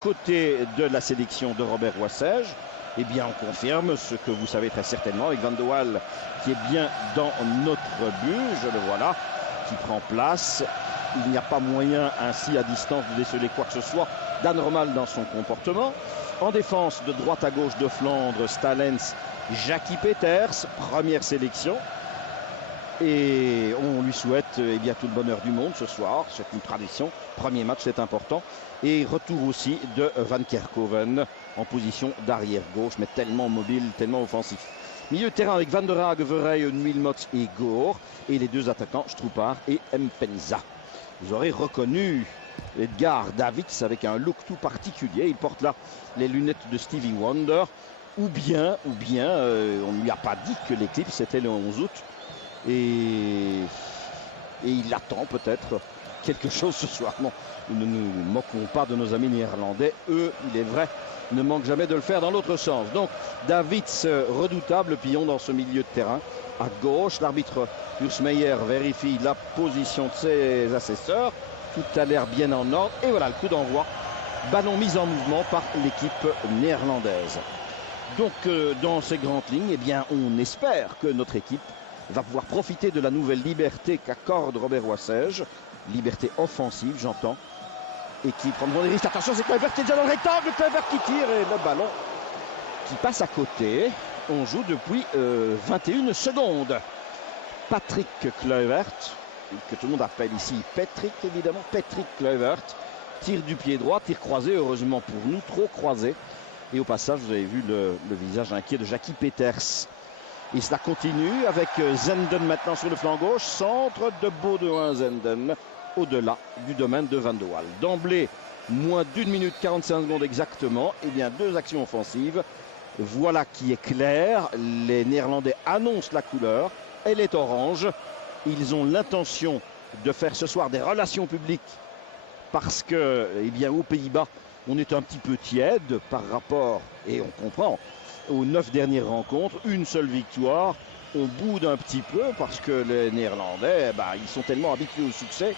Côté de la sélection de Robert Wassège, eh bien on confirme ce que vous savez très certainement avec Van de Waal qui est bien dans notre but, je le vois là, qui prend place. Il n'y a pas moyen ainsi à distance de déceler quoi que ce soit d'anormal dans son comportement. En défense de droite à gauche de Flandre, Stalens, Jackie Peters, première sélection. Et on lui souhaite eh bien, tout le bonheur du monde ce soir, c'est une tradition. Premier match, c'est important. Et retour aussi de Van Kerkhoven en position d'arrière gauche, mais tellement mobile, tellement offensif. Milieu de terrain avec Van der Haag, Verheyen, Wilmots et Goor. Et les deux attaquants, Stroepar et Mpenza. Vous aurez reconnu Edgar Davids avec un look tout particulier. Il porte là les lunettes de Stevie Wonder. Ou bien on ne lui a pas dit que l'éclipse c'était le 11 août. Et il attend peut-être quelque chose ce soir. Non, nous ne nous moquons pas de nos amis néerlandais. Eux, il est vrai, ne manquent jamais de le faire dans l'autre sens. Donc, Davids, redoutable pion dans ce milieu de terrain. À gauche, l'arbitre Ursmeyer vérifie la position de ses assesseurs. Tout a l'air bien en ordre. Et voilà le coup d'envoi. Ballon mis en mouvement par l'équipe néerlandaise. Donc, dans ces grandes lignes, eh bien, on espère que notre équipe va pouvoir profiter de la nouvelle liberté qu'accorde Robert Wassège. Liberté offensive, j'entends. Et qui prendront des risques. Attention, c'est Kluivert qui est déjà dans le rectangle. Kluivert qui tire et le ballon qui passe à côté. On joue depuis 21 secondes. Patrick Kluivert, que tout le monde appelle ici Patrick évidemment. Patrick Kluivert tire du pied droit, tire croisé, heureusement pour nous, trop croisé. Et au passage, vous avez vu le visage inquiet de Jackie Peters. Et cela continue avec Zenden maintenant sur le flanc gauche. Centre de Baudouin Zenden au-delà du domaine de Van de Waal. D'emblée, moins d'1 minute 45 secondes exactement. Eh bien, deux actions offensives. Voilà qui est clair. Les Néerlandais annoncent la couleur. Elle est orange. Ils ont l'intention de faire ce soir des relations publiques parce que, eh bien, aux Pays-Bas, on est un petit peu tiède par rapport, et on comprend, aux 9 dernières rencontres, une seule victoire. On boude un petit peu parce que les Néerlandais, ils sont tellement habitués au succès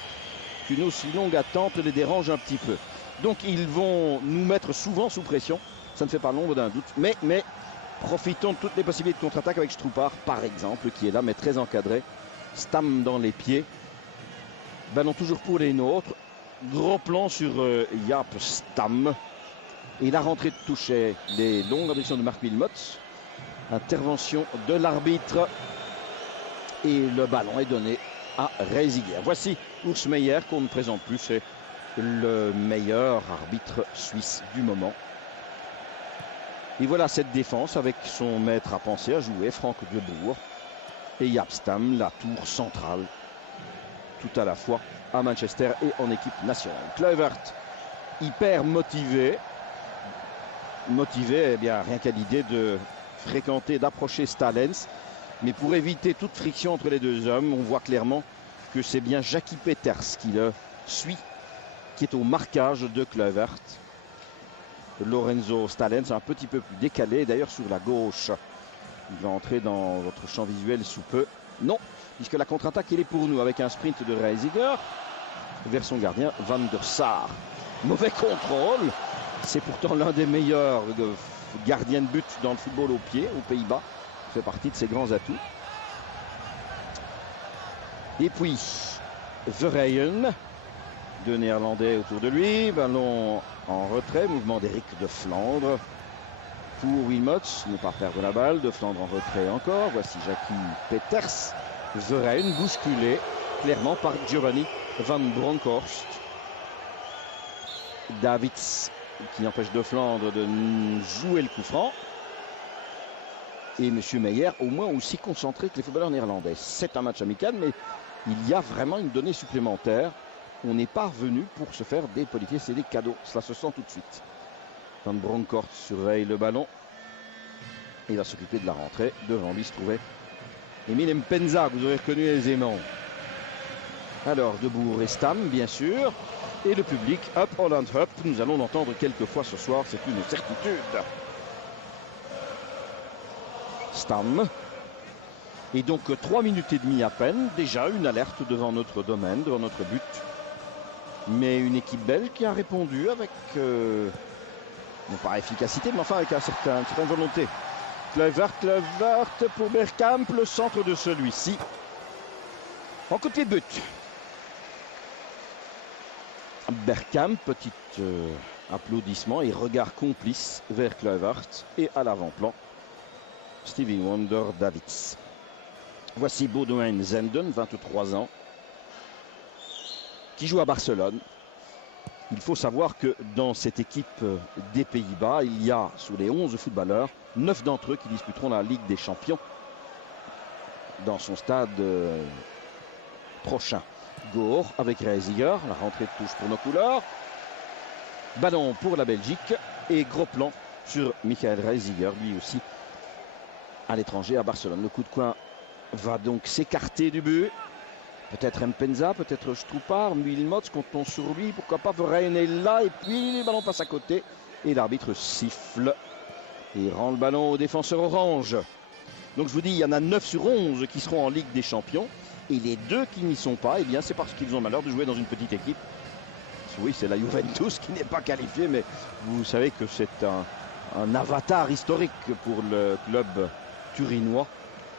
qu'une aussi longue attente les dérange un petit peu. Donc ils vont nous mettre souvent sous pression, ça ne fait pas l'ombre d'un doute. Mais profitons de toutes les possibilités de contre-attaque avec Stroepar, par exemple, qui est là, mais très encadré. Stam dans les pieds. Ballon toujours pour les nôtres. Gros plan sur Jaap Stam. Et la rentrée de toucher, les longues ambitions de Mark Wilmots. Intervention de l'arbitre. Et le ballon est donné à Reisiger. Voici Ursmeyer qu'on ne présente plus. C'est le meilleur arbitre suisse du moment. Et voilà cette défense avec son maître à penser à jouer, Frank de Boer. Et Jaap Stam, la tour centrale. Tout à la fois à Manchester et en équipe nationale. Kluivert, hyper motivé. Motivé, eh bien, rien qu'à l'idée de fréquenter, d'approcher Stalens. Mais pour éviter toute friction entre les deux hommes, on voit clairement que c'est bien Jackie Peters qui le suit, qui est au marquage de Kluivert. Lorenzo Stalens un petit peu plus décalé, d'ailleurs sur la gauche. Il va entrer dans votre champ visuel sous peu. Non, puisque la contre-attaque, elle est pour nous avec un sprint de Reisiger vers son gardien Van der Sar. Mauvais contrôle. C'est pourtant l'un des meilleurs gardiens de but dans le football au pied, aux Pays-Bas. Il fait partie de ses grands atouts. Et puis, Verheyen, deux Néerlandais autour de lui. Ballon en retrait, mouvement d'Éric de Flandre. Pour Wilmots, ne pas perdre la balle. De Flandre en retrait encore. Voici Jackie Peters. Verheyen bousculé clairement par Giovanni Van Bronckhorst. Davids qui empêche de Flandre de jouer le coup franc. Et M. Meyer au moins aussi concentré que les footballeurs néerlandais. C'est un match amical, mais il y a vraiment une donnée supplémentaire. On n'est pas revenu pour se faire des politesses et des cadeaux. Cela se sent tout de suite. Van Bronckhorst surveille le ballon. Il va s'occuper de la rentrée. Devant lui se trouvait Emile Mpenza, que vous aurez reconnu aisément. Alors, De Boer et Stam, bien sûr. Et le public, Up Holland Up. Nous allons l'entendre quelques fois ce soir, c'est une certitude. Stam. Et donc 3 minutes et demie à peine, déjà une alerte devant notre domaine, devant notre but. Mais une équipe belge qui a répondu avec Non pas efficacité, mais enfin avec une certaine volonté. Kluivert pour Bergkamp, le centre de celui-ci. En côté de but. Bergkamp, petit applaudissement et regard complice vers Kluivert. Et à l'avant-plan, Stevie Wonder Davids. Voici Boudewijn Zenden, 23 ans, qui joue à Barcelone. Il faut savoir que dans cette équipe des Pays-Bas, il y a, sous les 11 footballeurs, 9 d'entre eux qui disputeront la Ligue des Champions dans son stade prochain. Goor avec Reisiger, la rentrée de touche pour nos couleurs. Ballon pour la Belgique et gros plan sur Michael Reisiger, lui aussi à l'étranger à Barcelone. Le coup de coin va donc s'écarter du but. Peut-être Mpenza, peut-être Stroupar, Wilmots, comptons sur lui, pourquoi pas Verheyen est là, et puis le ballon passe à côté, et l'arbitre siffle, et rend le ballon au défenseur orange. Donc je vous dis, il y en a 9 sur 11 qui seront en Ligue des Champions, et les 2 qui n'y sont pas, eh bien c'est parce qu'ils ont malheur de jouer dans une petite équipe. Oui, c'est la Juventus qui n'est pas qualifiée, mais vous savez que c'est un avatar historique pour le club turinois.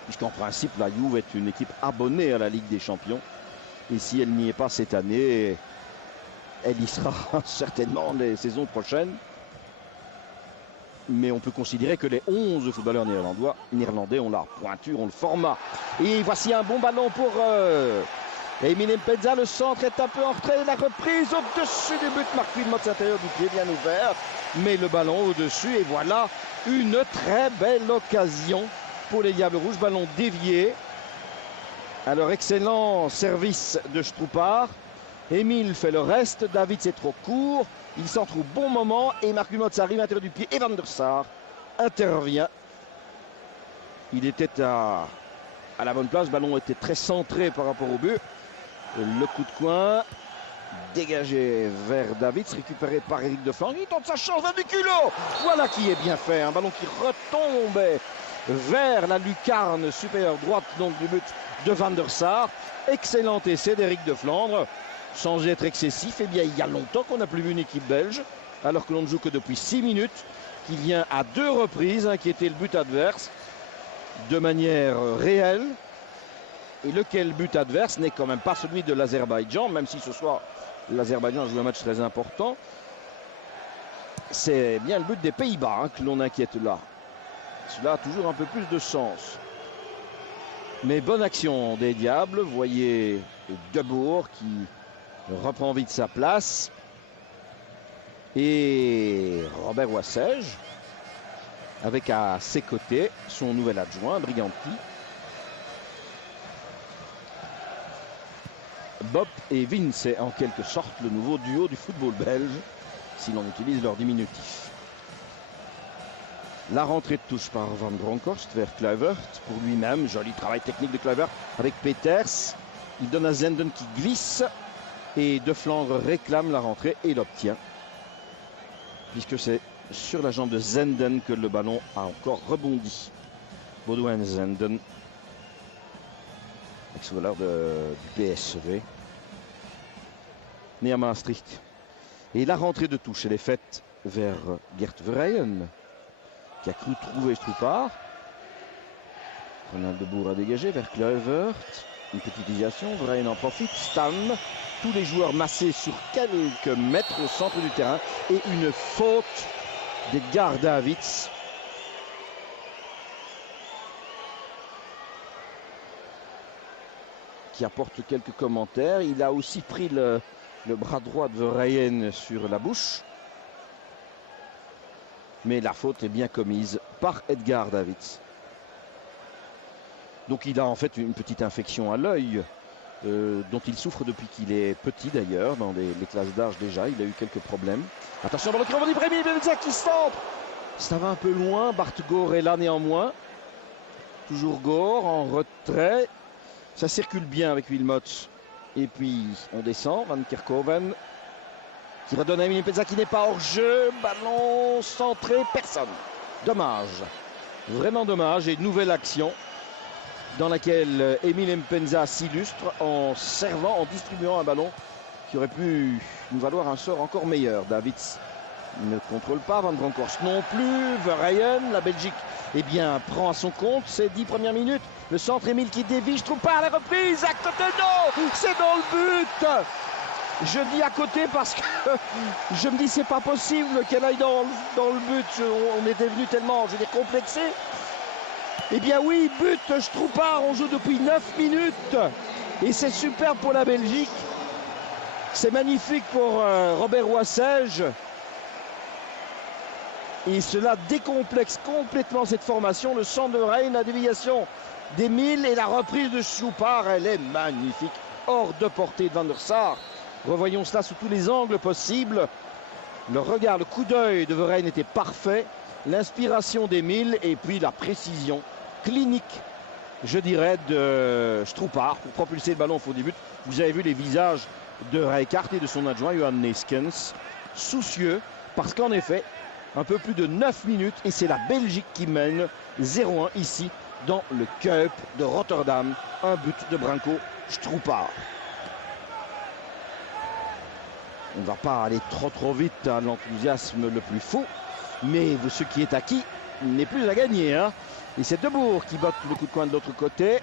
Puisqu'en principe, la Juve est une équipe abonnée à la Ligue des Champions. Et si elle n'y est pas cette année, elle y sera certainement les saisons prochaines. Mais on peut considérer que les 11 footballeurs néerlandais ont la pointure, ont le format. Et voici un bon ballon pour Emile Mpenza. Le centre est un peu en retrait. La reprise au-dessus du but. Marc Wilmots, intérieur du pied bien ouvert. Mais le ballon au-dessus. Et voilà une très belle occasion pour les Diables Rouges, ballon dévié. Alors excellent service de Stroupar. Emile fait le reste, David c'est trop court. Il centre au bon moment et Marc Wilmots arrive à l'intérieur du pied et Van der Sar intervient. Il était à la bonne place, le ballon était très centré par rapport au but. Le coup de coin dégagé vers David, récupéré par Eric de Flandre. Il tente sa chance du culot. Voilà qui est bien fait, un ballon qui retombait vers la lucarne supérieure droite donc du but de Van der Sar. Excellent essai d'Éric de Flandre, sans être excessif. Eh bien, il y a longtemps qu'on n'a plus vu une équipe belge, alors que l'on ne joue que depuis 6 minutes, qui vient à 2 reprises inquiéter le but adverse de manière réelle. Et lequel but adverse n'est quand même pas celui de l'Azerbaïdjan, même si ce soir l'Azerbaïdjan joue un match très important. C'est bien le but des Pays-Bas que l'on inquiète là. Cela a toujours un peu plus de sens. Mais bonne action des Diables. Vous voyez Debourg qui reprend vite sa place. Et Robert Wassège avec à ses côtés son nouvel adjoint, Briganti. Bob et Vince, c'est en quelque sorte le nouveau duo du football belge, si l'on utilise leur diminutif. La rentrée de touche par Van Bronckhorst vers Kluivert pour lui-même. Joli travail technique de Kluivert avec Peters. Il donne à Zenden qui glisse. Et De Flandre réclame la rentrée et l'obtient. Puisque c'est sur la jambe de Zenden que le ballon a encore rebondi. Boudewijn Zenden, ex-voleur du PSV, né à Maastricht. Et la rentrée de touche, elle est faite vers Gert Verheyen, qui a cru trouver Stroupar. Ronald Debourg a dégagé vers Kluivert. Une petite déviation, Verheyen en profite. Stam, tous les joueurs massés sur quelques mètres au centre du terrain. Et une faute d'Edgar Davids. Qui apporte quelques commentaires. Il a aussi pris le bras droit de Verheyen sur la bouche. Mais la faute est bien commise par Edgar Davids. Donc il a en fait une petite infection à l'œil dont il souffre depuis qu'il est petit d'ailleurs, dans les classes d'âge déjà. Il a eu quelques problèmes. Attention, ballon qui rebondit, Brahimi Benza qui centre. Ça va un peu loin, Bart Goor est là néanmoins. Toujours Goor en retrait. Ça circule bien avec Wilmots. Et puis on descend, Van Kerkhoven qui redonne à Emile Mpenza qui n'est pas hors jeu. Ballon centré, personne. Dommage. Vraiment dommage. Et nouvelle action dans laquelle Emile Mpenza s'illustre en servant, en distribuant un ballon qui aurait pu nous valoir un sort encore meilleur. Davids Il ne contrôle pas, Van Bronckhorst non plus. Verheyen, la Belgique, eh bien, prend à son compte ces 10 premières minutes. Le centre, Émile qui dévie, je trouve pas la reprise. À côté, non, c'est dans le but. Je dis à côté parce que je me dis c'est pas possible qu'elle aille dans le but. On était venu tellement, je veux dire, complexé. Eh bien oui, but, je trouve pas. On joue depuis 9 minutes et c'est super pour la Belgique. C'est magnifique pour Robert Wassège. Et cela décomplexe complètement cette formation. Le centre de Verheyen, la déviation d'Émile et la reprise de Stroupar, elle est magnifique. Hors de portée de Van der Sar. Revoyons cela sous tous les angles possibles. Le regard, le coup d'œil de Verheyen était parfait. L'inspiration d'Émile et puis la précision clinique, je dirais, de Stroupar pour propulser le ballon au fond du but. Vous avez vu les visages de Rijkaard et de son adjoint Johan Neeskens, soucieux, parce qu'en effet, un peu plus de 9 minutes et c'est la Belgique qui mène 0-1 ici dans le Kuip de Rotterdam. Un but de Branko Stroupar. On ne va pas aller trop vite à l'enthousiasme le plus fou, mais ce qui est acquis n'est plus à gagner. Hein. Et c'est Debourg qui botte le coup de coin de l'autre côté.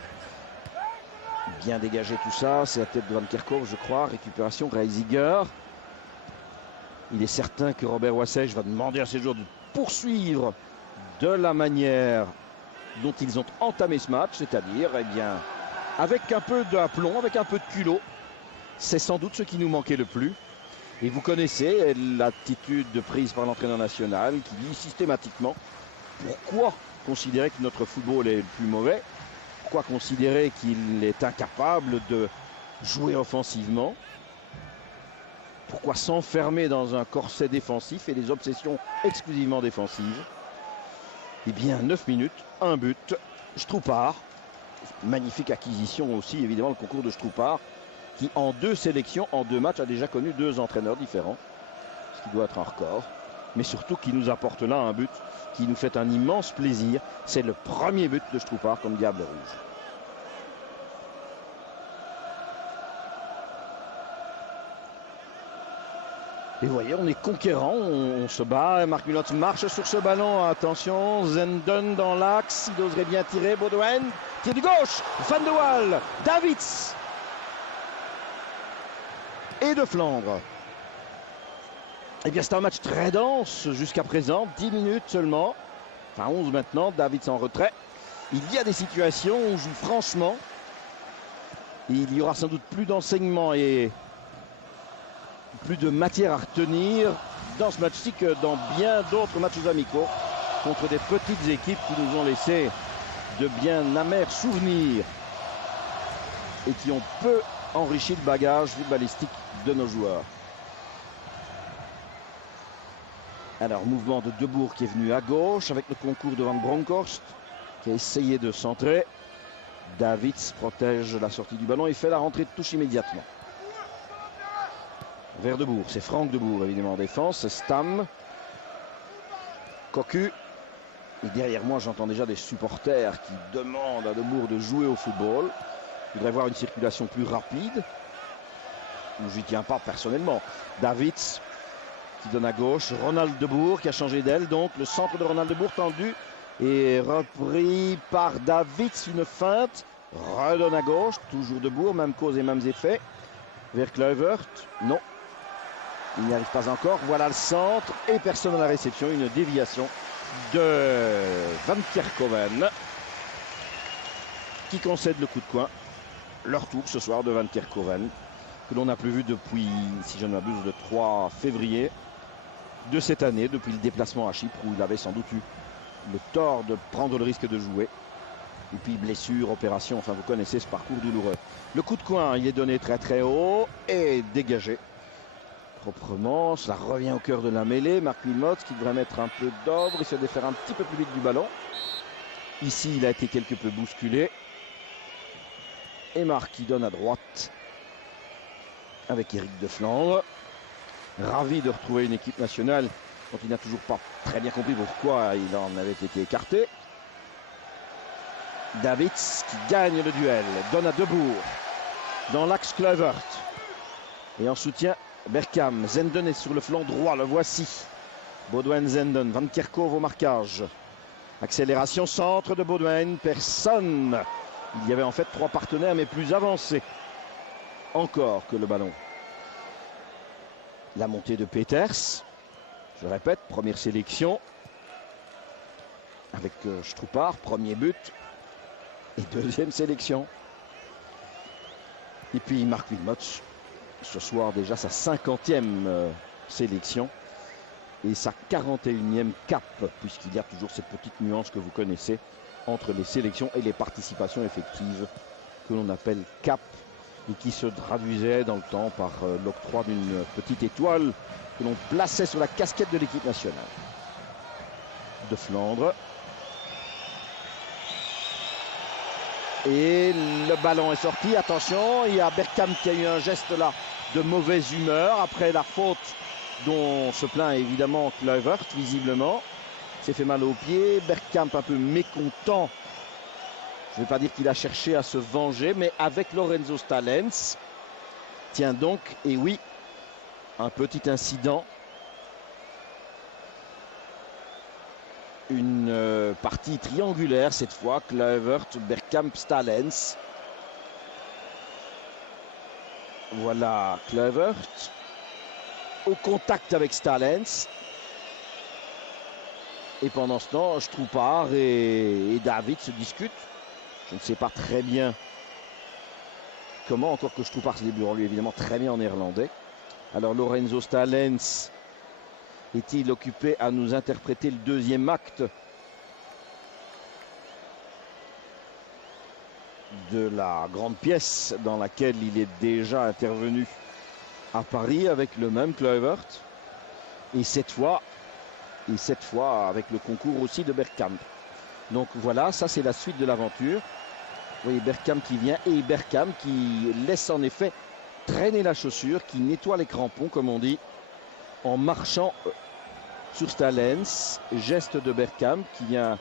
Bien dégagé tout ça, c'est la tête de Van Kerkhove, je crois. Récupération, Reisiger. Il est certain que Robert Wassège va demander à ses joueurs de poursuivre de la manière dont ils ont entamé ce match, c'est-à-dire, eh bien, avec un peu d'aplomb, avec un peu de culot. C'est sans doute ce qui nous manquait le plus. Et vous connaissez l'attitude prise par l'entraîneur national qui dit systématiquement pourquoi considérer que notre football est le plus mauvais, pourquoi considérer qu'il est incapable de jouer offensivement, pourquoi s'enfermer dans un corset défensif et des obsessions exclusivement défensives. Eh bien 9 minutes, un but, Stroupar, magnifique acquisition aussi évidemment le concours de Stroupar, qui en 2 sélections, en 2 matchs, a déjà connu 2 entraîneurs différents, ce qui doit être un record, mais surtout qui nous apporte là un but qui nous fait un immense plaisir. C'est le premier but de Stroupar comme Diable Rouge. Et vous voyez, on est conquérant, on se bat, Marc Munoz marche sur ce ballon, attention, Zenden dans l'axe, il oserait bien tirer, Baudouin, tir du gauche, Van de Waal, Davids, et de Flandre. Eh bien c'est un match très dense jusqu'à présent, 10 minutes seulement, enfin 11 maintenant, Davids en retrait. Il y a des situations où on joue franchement, il y aura sans doute plus d'enseignement et plus de matière à retenir dans ce match-ci que dans bien d'autres matchs amicaux contre des petites équipes qui nous ont laissé de bien amers souvenirs et qui ont peu enrichi le bagage footballistique de nos joueurs. Alors mouvement de Debourg qui est venu à gauche avec le concours de Van Bronckhorst qui a essayé de centrer. Davids protège la sortie du ballon et fait la rentrée de touche immédiatement. Vers Debourg, c'est Franck Debourg évidemment en défense, c'est Stam, Cocu. Et derrière moi j'entends déjà des supporters qui demandent à Debourg de jouer au football. Je voudrais voir une circulation plus rapide. Je n'y tiens pas personnellement. Davids qui donne à gauche, Ronald Debourg qui a changé d'aile, donc le centre de Ronald Debourg tendu et repris par Davids, une feinte, redonne à gauche, toujours Debourg, même cause et mêmes effets, vers Kluivert, non, il n'y arrive pas encore, voilà le centre et personne à la réception, une déviation de Van Kerkhoven qui concède le coup de coin, leur tour ce soir de Van Kerkhoven, que l'on n'a plus vu depuis, si je ne m'abuse, le 3 février de cette année, depuis le déplacement à Chypre où il avait sans doute eu le tort de prendre le risque de jouer. Et puis blessure, opération, enfin vous connaissez ce parcours douloureux. Le coup de coin, il est donné très très haut et dégagé proprement. Cela revient au cœur de la mêlée. Marc Wilmots qui devrait mettre un peu d'ordre et se défaire un petit peu plus vite du ballon. Ici, il a été quelque peu bousculé. Et Marc qui donne à droite avec Eric de Flandre. Ravi de retrouver une équipe nationale dont il n'a toujours pas très bien compris pourquoi il en avait été écarté. Davids qui gagne le duel, donne à Debourg dans l'axe Kluivert. Et en soutien, Bergkamp. Zenden est sur le flanc droit, le voici. Baudouin-Zenden, Van Kerkhove au marquage. Accélération, centre de Baudouin, personne. Il y avait en fait 3 partenaires mais plus avancés encore que le ballon. La montée de Peters, je répète, première sélection avec Stroupar, premier but et deuxième sélection. Et puis Marc Wilmots, ce soir déjà sa 50e sélection et sa 41e cap, puisqu'il y a toujours cette petite nuance que vous connaissez entre les sélections et les participations effectives que l'on appelle cap et qui se traduisait dans le temps par l'octroi d'une petite étoile que l'on plaçait sur la casquette de l'équipe nationale. De Flandre. Et le ballon est sorti. Attention, il y a Bergkamp qui a eu un geste là de mauvaise humeur après la faute dont se plaint évidemment Kluivert, visiblement. S'est fait mal au pied. Bergkamp un peu mécontent. Je ne vais pas dire qu'il a cherché à se venger, mais avec Lorenzo Stalens. Tiens donc, et oui, un petit incident. Une partie triangulaire cette fois, Kluivert, Bergkamp, Stalens. Voilà Kluivert au contact avec Stalens. Et pendant ce temps, Stroupar et David se discutent. Je ne sais pas très bien comment, encore que Stroupar se débrouille lui évidemment très bien en néerlandais. Alors Lorenzo Stalens est-il occupé à nous interpréter le deuxième acte de la grande pièce dans laquelle il est déjà intervenu à Paris avec le même Kluivert et cette fois avec le concours aussi de Bergkamp. Donc voilà, ça c'est la suite de l'aventure. Vous voyez Bergkamp qui vient et Bergkamp qui laisse en effet traîner la chaussure, qui nettoie les crampons comme on dit en marchant sur Stalens. Geste de Bergkamp qui vient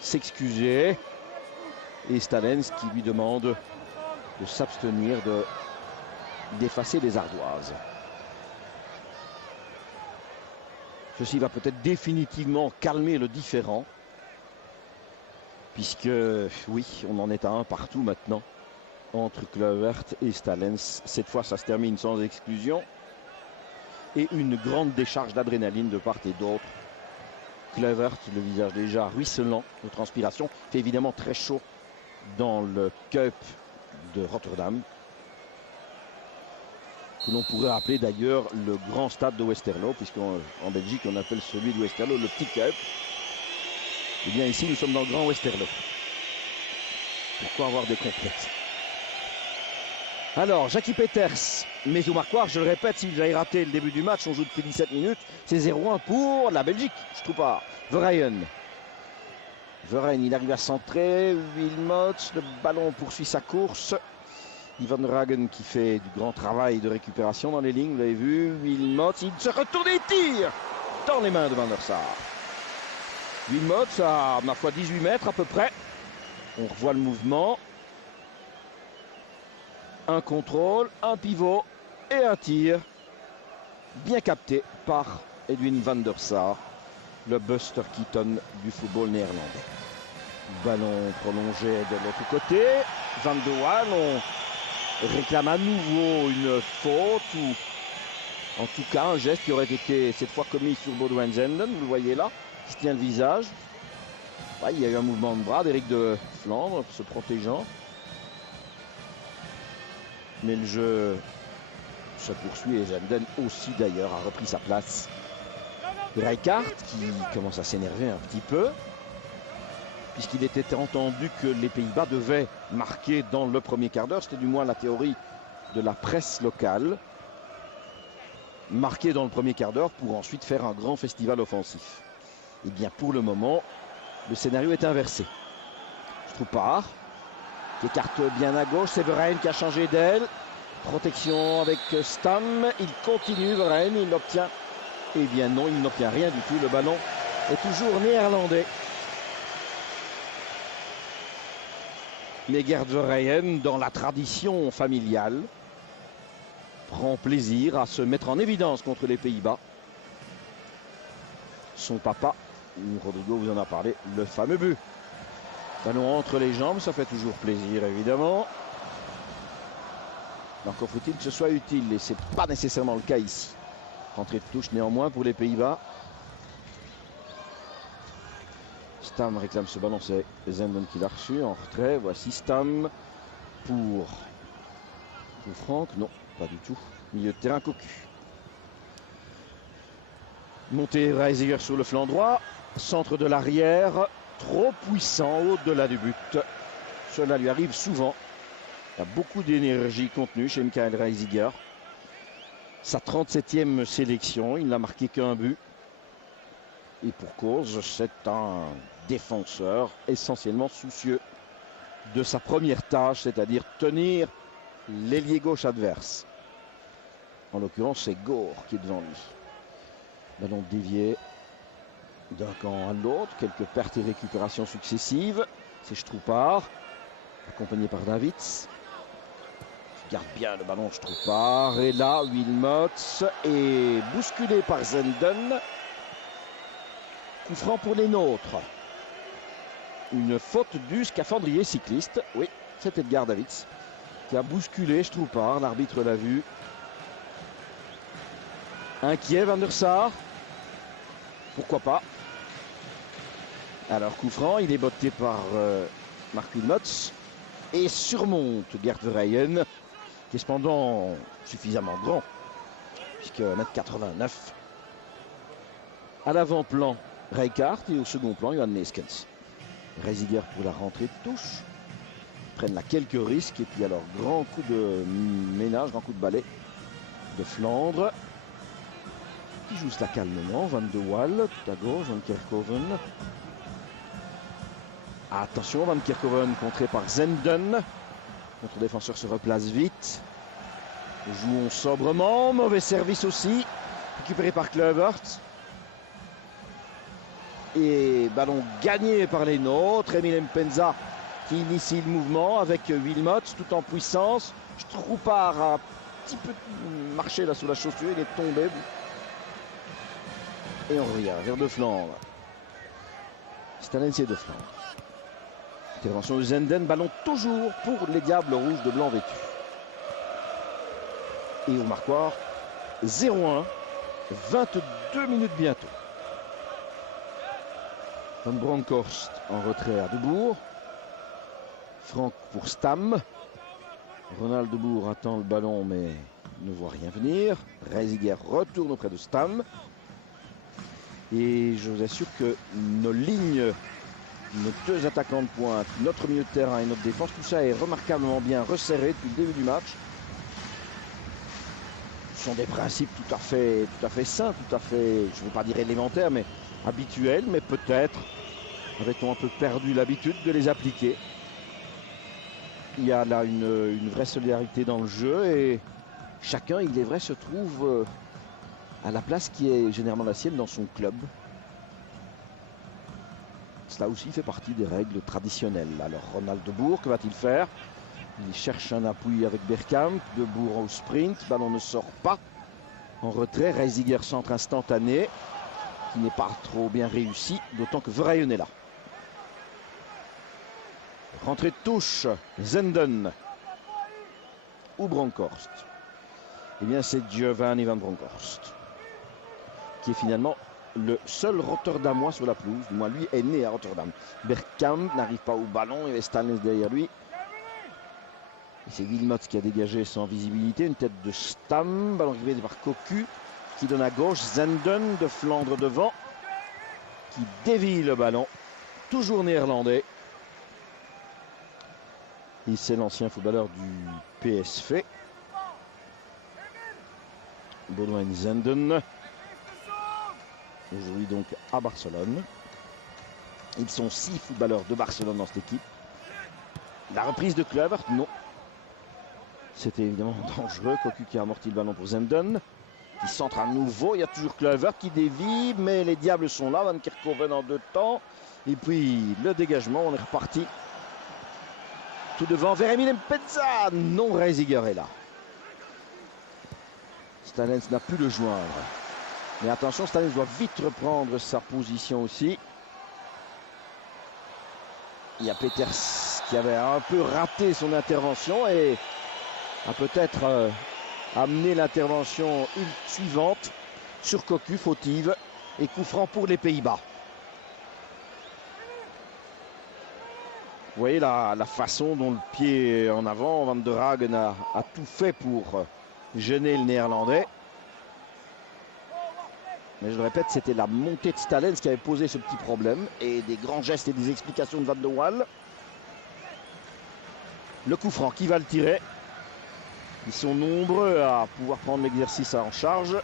s'excuser et Stalens qui lui demande de s'abstenir d'effacer les ardoises. Ceci va peut-être définitivement calmer le différend, puisque oui, on en est à un partout maintenant entre Kluivert et Stalens. Cette fois, ça se termine sans exclusion et une grande décharge d'adrénaline de part et d'autre. Kluivert, le visage déjà ruisselant de transpiration, fait évidemment très chaud dans le Kuip de Rotterdam, que l'on pourrait appeler d'ailleurs le grand stade de Westerlo, puisqu'en Belgique on appelle celui de Westerlo le petit Kuip. Et bien ici nous sommes dans le grand Westerlo. Pourquoi avoir des complexes? Alors Jackie Peters, mais au marquoir, je le répète, si vous avez raté le début du match, on joue depuis 17 minutes, c'est 0-1 pour la Belgique. Je trouve pas. Verheyen, il arrive à centrer, Wilmots, le ballon poursuit sa course. Ivan Ragen qui fait du grand travail de récupération dans les lignes, vous l'avez vu. Wilmots, il se retourne et tire dans les mains de Van der Sar. Wilmots à ma foi 18 mètres à peu près. On revoit le mouvement. Un contrôle, un pivot et un tir. Bien capté par Edwin van der Sar, le Buster Keaton du football néerlandais. Ballon prolongé de l'autre côté. Van de Waal, on réclame à nouveau une faute ou en tout cas un geste qui aurait été cette fois commis sur Baudouin-Zenden. Vous le voyez là, qui se tient le visage. Ouais, il y a eu un mouvement de bras d'Éric de Flandre se protégeant. Mais le jeu se poursuit et Zenden aussi d'ailleurs a repris sa place. Rijkaard qui commence à s'énerver un petit peu, puisqu'il était entendu que les Pays-Bas devaient marquer dans le premier quart d'heure. C'était du moins la théorie de la presse locale. Marquer dans le premier quart d'heure pour ensuite faire un grand festival offensif. Et bien pour le moment, le scénario est inversé. Stroupar qui écarte bien à gauche, c'est Verheyen qui a changé d'aile. Protection avec Stam, il continue Verheyen, il obtient. Eh bien non, il n'obtient rien du tout, le ballon est toujours néerlandais. Mais Gerd Verheyen, dans la tradition familiale, prend plaisir à se mettre en évidence contre les Pays-Bas. son papa. Rodrigo vous en a parlé, le fameux but. Ballon entre les jambes, ça fait toujours plaisir évidemment. Encore faut-il que ce soit utile et ce n'est pas nécessairement le cas ici. Rentrée de touche néanmoins pour les Pays-Bas. Stam réclame ce ballon, c'est Zenden qui l'a reçu en retrait. Voici Stam pour Franck. Non, pas du tout. Milieu de terrain cocu. Montée Reisiger sur le flanc droit. Centre de l'arrière. Trop puissant au-delà du but. Cela lui arrive souvent. Il y a beaucoup d'énergie contenue chez Michael Reisiger. Sa 37e sélection. Il n'a marqué qu'un but. Et pour cause, c'est un défenseur essentiellement soucieux de sa première tâche, c'est-à-dire tenir l'ailier gauche adverse. En l'occurrence, c'est Gore qui est devant lui. Ballon dévié d'un camp à l'autre, quelques pertes et récupérations successives. C'est Stroupar, accompagné par Davids. Qui garde bien le ballon, Stroupar. Et là, Wilmots est bousculé par Zenden. Coup franc pour les nôtres. Une faute du scaphandrier cycliste. Oui, c'est Edgar Davids qui a bousculé Stroupar. L'arbitre l'a vu. Inquiet Van der Sar. Pourquoi pas. Alors coup franc, il est botté par Mark Wilmots et surmonte Gert Verheyen, qui est cependant suffisamment grand, puisque 1,89 m. À l'avant-plan, Rijkaard et au second plan, Johan Neeskens. Reisiger pour la rentrée de touche. Ils prennent là quelques risques et puis alors grand coup de ménage, grand coup de balai de Flandre. Qui joue cela calmement, Van de Waal, tout à gauche, Van Kerkhoven. Attention, Van Kerkhoven contré par Zenden. Notre défenseur se replace vite. Jouons sobrement, mauvais service aussi. Récupéré par Kluivert. Et ballon gagné par les nôtres. Emile Mpenza qui initie le mouvement avec Wilmots tout en puissance. Stroupar a un petit peu marché là sous la chaussure, il est tombé. Et on revient vers De Flandre. Stalensier de Flandre. Intervention de Zenden, ballon toujours pour les Diables Rouges de blanc vêtu. Et au marquoir, 0-1, 22 minutes bientôt. Van Bronckhorst en retrait à Debourg. Franck pour Stam. Ronald Debourg attend le ballon mais ne voit rien venir. Reisiger retourne auprès de Stam. Et je vous assure que nos lignes, nos deux attaquants de pointe, notre milieu de terrain et notre défense, tout ça est remarquablement bien resserré depuis le début du match. Ce sont des principes tout à fait sains, tout à fait, je ne veux pas dire élémentaires, mais habituels, mais peut-être avait-on un peu perdu l'habitude de les appliquer. Il y a là une vraie solidarité dans le jeu et chacun, il est vrai, se trouve à la place qui est généralement la sienne dans son club. Cela aussi fait partie des règles traditionnelles. Alors Ronald Debourg, que va-t-il faire? Il cherche un appui avec Bergkamp. Debourg au sprint, ballon ne sort pas. En retrait, Reisiger centre instantané, qui n'est pas trop bien réussi, d'autant que Verheyen est là. Rentrée de touche, Zenden ou Bronckhorst. Eh bien c'est Giovanni Van Bronckhorst qui est finalement le seul Rotterdamois sur la pelouse. Du moins, lui est né à Rotterdam. Bergkamp n'arrive pas au ballon. Il y avait Stanley derrière lui. C'est Wilmots qui a dégagé sans visibilité. Une tête de Stam. Ballon récupéré par Cocu qui donne à gauche. Zenden de Flandre devant qui dévie le ballon. Toujours néerlandais. Et c'est l'ancien footballeur du PSV. Baudouin Zenden. Aujourd'hui donc à Barcelone. Ils sont 6 footballeurs de Barcelone dans cette équipe. La reprise de Kluivert, non. C'était évidemment dangereux. Cocu qui a amorti le ballon pour Zenden. Qui centre à nouveau. Il y a toujours Kluivert qui dévie. Mais les Diables sont là. Van Kerkhoven en 2 temps. Et puis le dégagement. On est reparti. Tout devant vers Emile Mpenza. Non, Reisiger est là. Stalens n'a pu le joindre. Mais attention, Stanis doit vite reprendre sa position aussi. Il y a Peters qui avait un peu raté son intervention et a peut-être amené l'intervention suivante sur Cocu, fautive et coup franc pour les Pays-Bas. Vous voyez la façon dont le pied en avant, Van der Hagen a tout fait pour gêner le Néerlandais. Mais je le répète, c'était la montée de Stalens qui avait posé ce petit problème et des grands gestes et des explications de Van de Waal. Le coup franc, qui va le tirer? Ils sont nombreux à pouvoir prendre l'exercice en charge.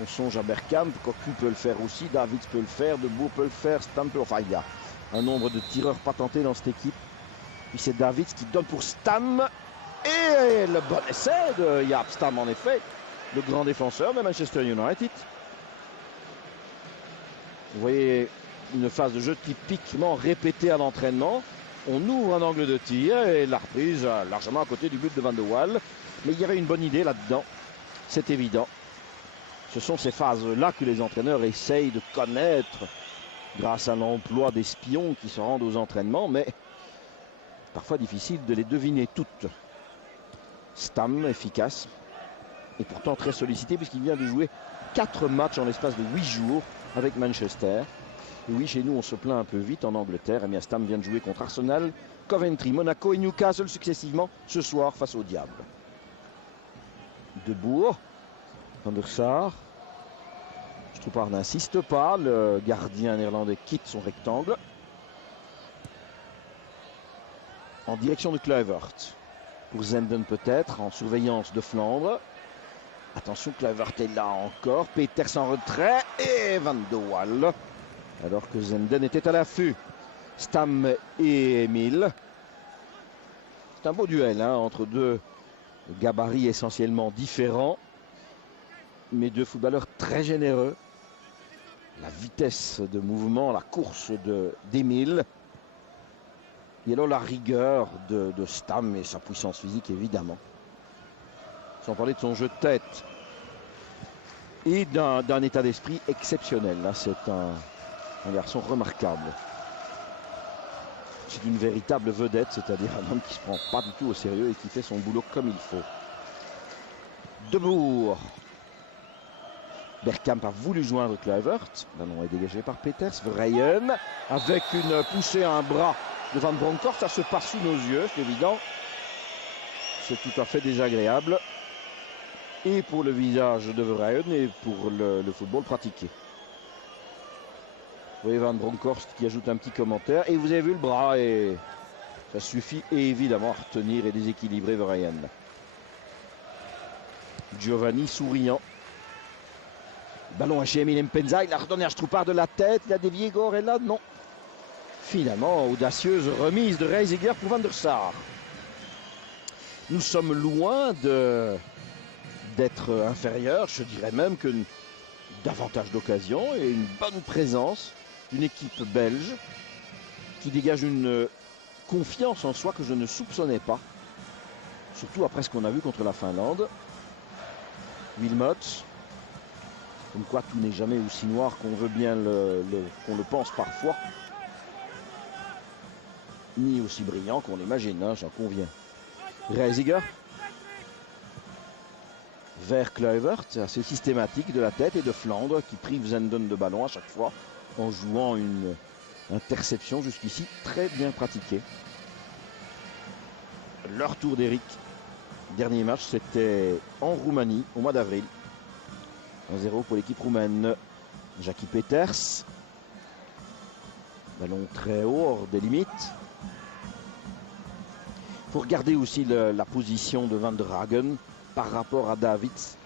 On songe à Bergkamp, Cocu peut le faire aussi, Davids peut le faire, Deboer peut le faire, Stam peut... Enfin, il y a un nombre de tireurs patentés dans cette équipe. Puis c'est Davids qui donne pour Stam. Et le bon essai de Jaap Stam, en effet, le grand défenseur de Manchester United. Vous voyez une phase de jeu typiquement répétée à l'entraînement. On ouvre un angle de tir et la reprise largement à côté du but de Van de Waal. Mais il y avait une bonne idée là-dedans, c'est évident. Ce sont ces phases-là que les entraîneurs essayent de connaître grâce à l'emploi d'espions qui se rendent aux entraînements, mais parfois difficile de les deviner toutes. Stam, efficace, et pourtant très sollicité puisqu'il vient de jouer 4 matchs en l'espace de 8 jours avec Manchester. Et oui, chez nous, on se plaint un peu vite en Angleterre. Et Stam vient de jouer contre Arsenal, Coventry, Monaco et Newcastle successivement ce soir face au Diable. Deboer, Van der Sar. Stroepar n'insiste pas, le gardien néerlandais quitte son rectangle. En direction de Kluivert. Pour Zenden peut-être, en surveillance de Flandre. Attention, Kluivert est là encore. Peters en retrait et Van de Waal. Alors que Zenden était à l'affût. Stam et Emile. C'est un beau duel entre deux gabarits essentiellement différents. Mais deux footballeurs très généreux. La vitesse de mouvement, la course d'Emile. Et alors la rigueur de Stam et sa puissance physique évidemment. Sans parler de son jeu de tête. Et d'un état d'esprit exceptionnel. C'est un garçon remarquable. C'est une véritable vedette, c'est-à-dire un homme qui ne se prend pas du tout au sérieux et qui fait son boulot comme il faut. Deboer. Bergkamp a voulu joindre Kluivert. Le ballon est dégagé par Peters. Verheyen avec une poussée à un bras de Van Bronckhorst. Ça se passe sous nos yeux, c'est évident. C'est tout à fait désagréable. Et pour le visage de Verheyen et pour le football pratiqué. Vous voyez Van Bronckhorst qui ajoute un petit commentaire. Et vous avez vu le bras et ça suffit évidemment à retenir et déséquilibrer Verheyen. Giovanni souriant. Ballon à chez Emile Mpenza, il a redonné à Stroepar de la tête, il a dévié Gorella, non. Finalement, audacieuse remise de Reisiger pour Van der Sar. Nous sommes loin d'être inférieurs, je dirais même que davantage d'occasions et une bonne présence d'une équipe belge qui dégage une confiance en soi que je ne soupçonnais pas. Surtout après ce qu'on a vu contre la Finlande. Wilmot. Comme quoi tout n'est jamais aussi noir qu'on veut bien qu'on le pense parfois. Ni aussi brillant qu'on l'imagine, j'en conviens. Reisiger. Vers Kluivert, assez systématique de la tête et de Flandre qui prive Zenden de ballon à chaque fois en jouant une interception jusqu'ici très bien pratiquée. Leur tour d'Eric. Dernier match, c'était en Roumanie au mois d'avril. 1-0 pour l'équipe roumaine. Jackie Peters. Ballon très haut, hors des limites. Il faut regarder aussi la position de Van der Hagen par rapport à Davids.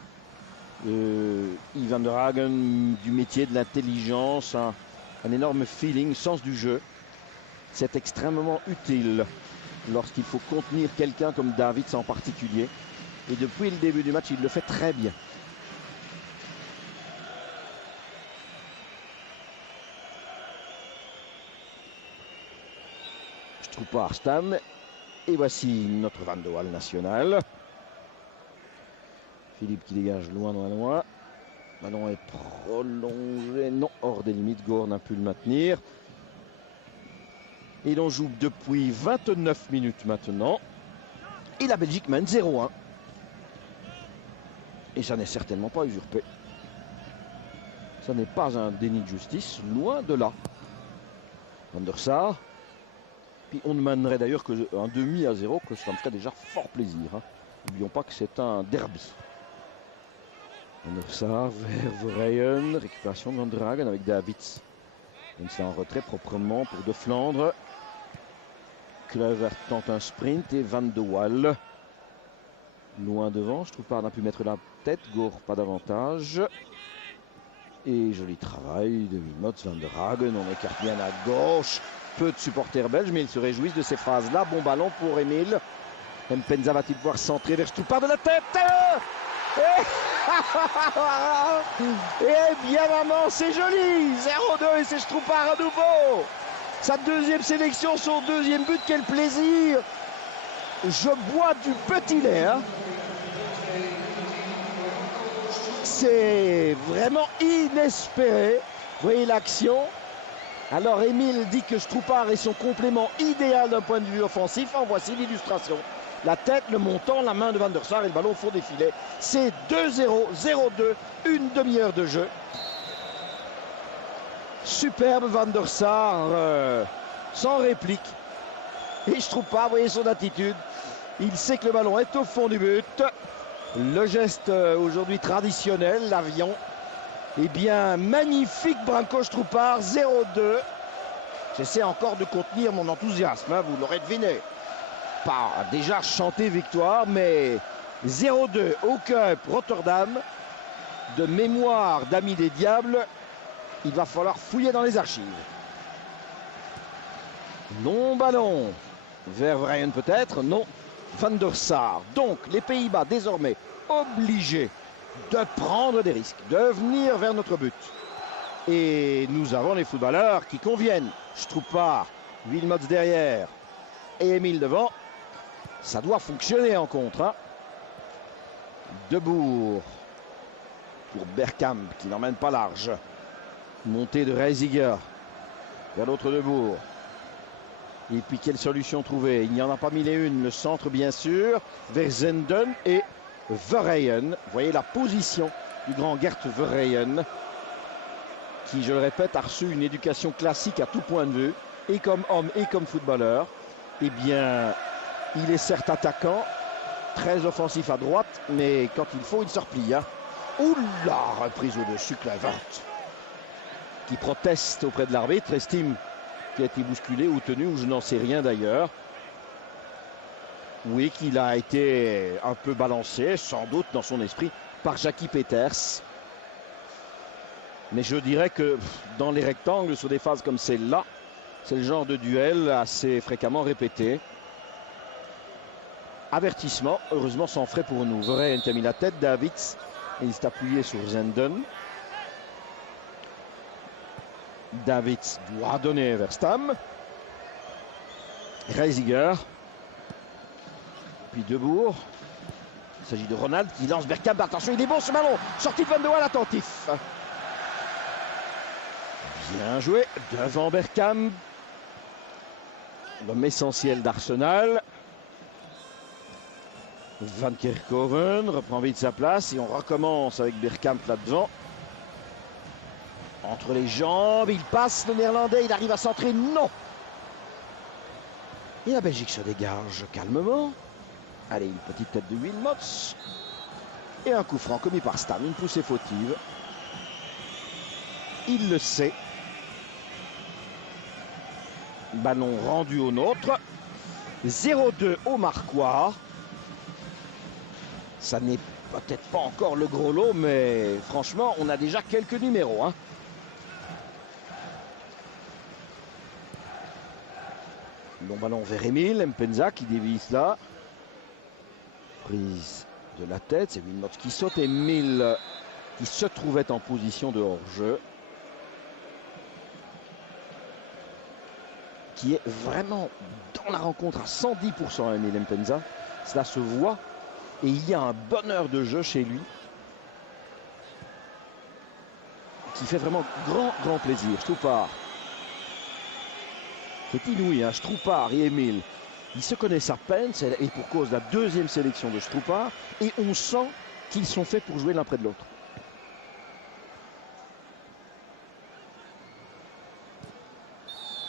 Van der Hagen, du métier, de l'intelligence, un énorme feeling, sens du jeu. C'est extrêmement utile lorsqu'il faut contenir quelqu'un comme Davids en particulier. Et depuis le début du match, il le fait très bien. Stroepar, Stam. Et voici notre Van de Waal national. Philippe qui dégage loin. Le ballon est prolongé. Non, hors des limites. Gourde n'a pu le maintenir. Et l'on joue depuis 29 minutes maintenant. Et la Belgique mène 0-1. Et ça n'est certainement pas usurpé. Ça n'est pas un déni de justice, loin de là. Van der Sar. Puis on ne mènerait d'ailleurs qu'un demi à 0, que ça me ferait déjà fort plaisir. N'oublions pas que c'est un derby. Van der Sar vers Verheyen. Récupération de Van der Hagen avec Davids. C'est en retrait proprement pour De Flandre. Kluivert tente un sprint et Van de Waal. Loin devant, je trouve pas n'a pu mettre la tête. Gourde pas davantage. Et joli travail de Wilmots, Van der Hagen. On écarte bien à gauche. Peu de supporters belges, mais ils se réjouissent de ces phrases-là. Bon ballon pour Emile. Mpenza va-t-il pouvoir centrer vers Stupar de la tête? Et bien maman, c'est joli. 0-2 et c'est Stupar à nouveau. Sa deuxième sélection, son deuxième but, quel plaisir. Je bois du petit lait. C'est vraiment inespéré. Vous voyez l'action. Alors Emile dit que Stupar est son complément idéal d'un point de vue offensif. En voici l'illustration. La tête, le montant, la main de Van der Sar et le ballon au fond des filets. C'est 2-0, 0-2, une demi-heure de jeu. Superbe Van der Sar, sans réplique. Et Stupar, vous voyez son attitude. Il sait que le ballon est au fond du but. Le geste aujourd'hui traditionnel, l'avion. Eh bien, magnifique Branko Stupar, 0-2. J'essaie encore de contenir mon enthousiasme, vous l'aurez deviné. Pas déjà chanté victoire, mais 0-2 au Cup Rotterdam. De mémoire d'Ami des Diables, il va falloir fouiller dans les archives. Non ballon. Vers Verheyen peut-être, non. Van der Sar. Donc les Pays-Bas désormais obligés de prendre des risques, de venir vers notre but. Et nous avons les footballeurs qui conviennent. Stupar, Wilmots derrière et Emile devant. Ça doit fonctionner en contre. Debourg pour Bergkamp qui n'emmène pas large. Montée de Reisiger vers l'autre Debourg. Et puis quelle solution trouver? Il n'y en a pas mille et une. Le centre bien sûr vers Zenden et Verheyen. Vous voyez la position du grand Gert Verheyen qui, je le répète, a reçu une éducation classique à tout point de vue, et comme homme et comme footballeur. Eh bien, il est certes attaquant, très offensif à droite, mais quand il faut, il se replie. Oula, reprise au-dessus, Kluivert, qui proteste auprès de l'arbitre, estime qu'il a été bousculé ou tenu, ou je n'en sais rien d'ailleurs. Oui, qu'il a été un peu balancé, sans doute dans son esprit, par Jackie Peters. Mais je dirais que dans les rectangles, sur des phases comme celle-là, c'est le genre de duel assez fréquemment répété. Avertissement, heureusement sans frais pour nous. Verheyen a mis la tête, Davids, et il s'est appuyé sur Zenden. Davids doit donner vers Stam. Reisiger. Puis Debourg. Il s'agit de Ronald qui lance Bergkamp. Attention, il est bon ce ballon. Sortie de Van de Waal, attentif. Bien joué devant Bergkamp. L'homme essentiel d'Arsenal. Van Kerkhoven reprend vite sa place et on recommence avec Bergkamp là-devant. Entre les jambes, il passe le néerlandais, il arrive à centrer, non. Et la Belgique se dégage calmement. Allez, une petite tête de Wilmots. Et un coup franc commis par Stam, une poussée fautive. Il le sait. Ballon rendu au nôtre. 0-2 au Marquois. Ça n'est peut-être pas encore le gros lot, mais franchement, on a déjà quelques numéros. Long ballon vers Emile, Mpenza qui dévisse là. Prise de la tête, c'est Wilmots qui saute. Emile qui se trouvait en position de hors-jeu. Qui est vraiment dans la rencontre à 110%, Emile Mpenza. Cela se voit et il y a un bonheur de jeu chez lui. qui fait vraiment grand plaisir. Stroupar. C'est inouï, hein. Stroupar et Emile. Ils se connaissent à peine, et pour cause de la deuxième sélection de Stroupar, et on sent qu'ils sont faits pour jouer l'un près de l'autre.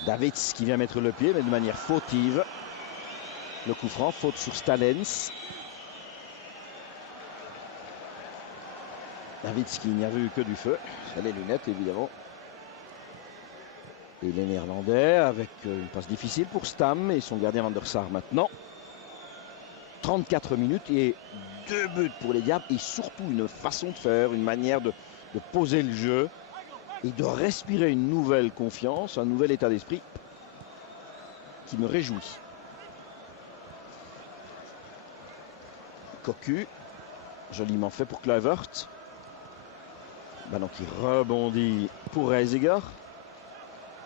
Davids qui vient mettre le pied, mais de manière fautive. Le coup franc, faute sur Stalens. Davids qui n'y a vu que du feu. Ça, les lunettes, évidemment. Et les Néerlandais avec une passe difficile pour Stam et son gardien Van der Sar maintenant. 34 minutes et 2 buts pour les Diables et surtout une façon de faire, une manière de poser le jeu et de respirer une nouvelle confiance, un nouvel état d'esprit qui me réjouit. Cocu, joliment fait pour Kluivert. Ballon qui rebondit pour Reisiger.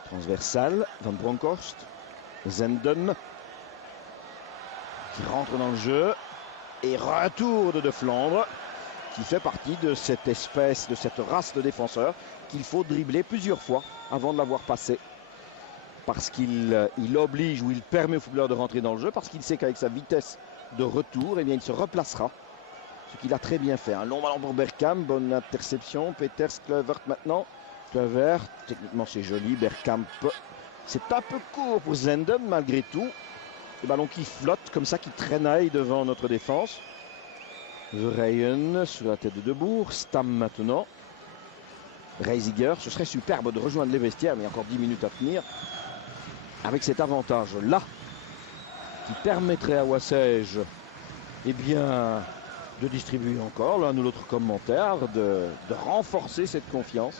Transversal, Van Bronckhorst, Zenden qui rentre dans le jeu et retour de Flandre qui fait partie de cette espèce, de cette race de défenseurs qu'il faut dribbler plusieurs fois avant de l'avoir passé parce qu'il oblige ou il permet au footballeur de rentrer dans le jeu parce qu'il sait qu'avec sa vitesse de retour, eh bien, il se replacera, ce qu'il a très bien fait. Un long ballon pour Bergkamp, bonne interception, Peters, Kluivert maintenant. Kluivert, techniquement c'est joli, Bergkamp, c'est un peu court pour Zenden malgré tout. Le ballon qui flotte comme ça, qui traînaille devant notre défense. Verheyen sur la tête de Debourg, Stam maintenant. Reisiger, ce serait superbe de rejoindre les vestiaires, mais il y a encore 10 minutes à tenir. Avec cet avantage-là, qui permettrait à Wassège, eh bien, de distribuer encore l'un ou l'autre commentaire, de renforcer cette confiance.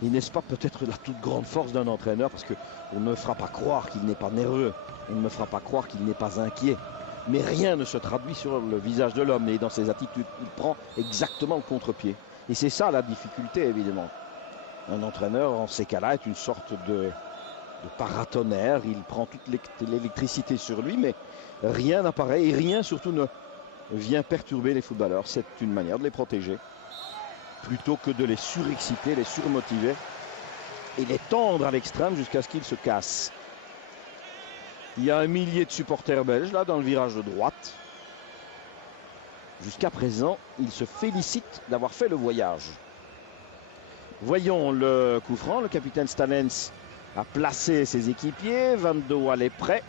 Et n'est-ce pas peut-être la toute grande force d'un entraîneur, parce qu'on ne me fera pas croire qu'il n'est pas nerveux, on ne me fera pas croire qu'il n'est pas inquiet. Mais rien ne se traduit sur le visage de l'homme et dans ses attitudes. Il prend exactement le contre-pied. Et c'est ça la difficulté, évidemment. Un entraîneur, en ces cas-là, est une sorte de paratonnerre. Il prend toute l'électricité sur lui, mais rien n'apparaît et rien surtout ne vient perturber les footballeurs. C'est une manière de les protéger, plutôt que de les surexciter, les surmotiver et les tendre à l'extrême jusqu'à ce qu'ils se cassent. Il y a 1 millier de supporters belges là dans le virage de droite. Jusqu'à présent, ils se félicitent d'avoir fait le voyage. Voyons le coup franc. Le capitaine Stalens a placé ses équipiers. Van de Waal est prêt.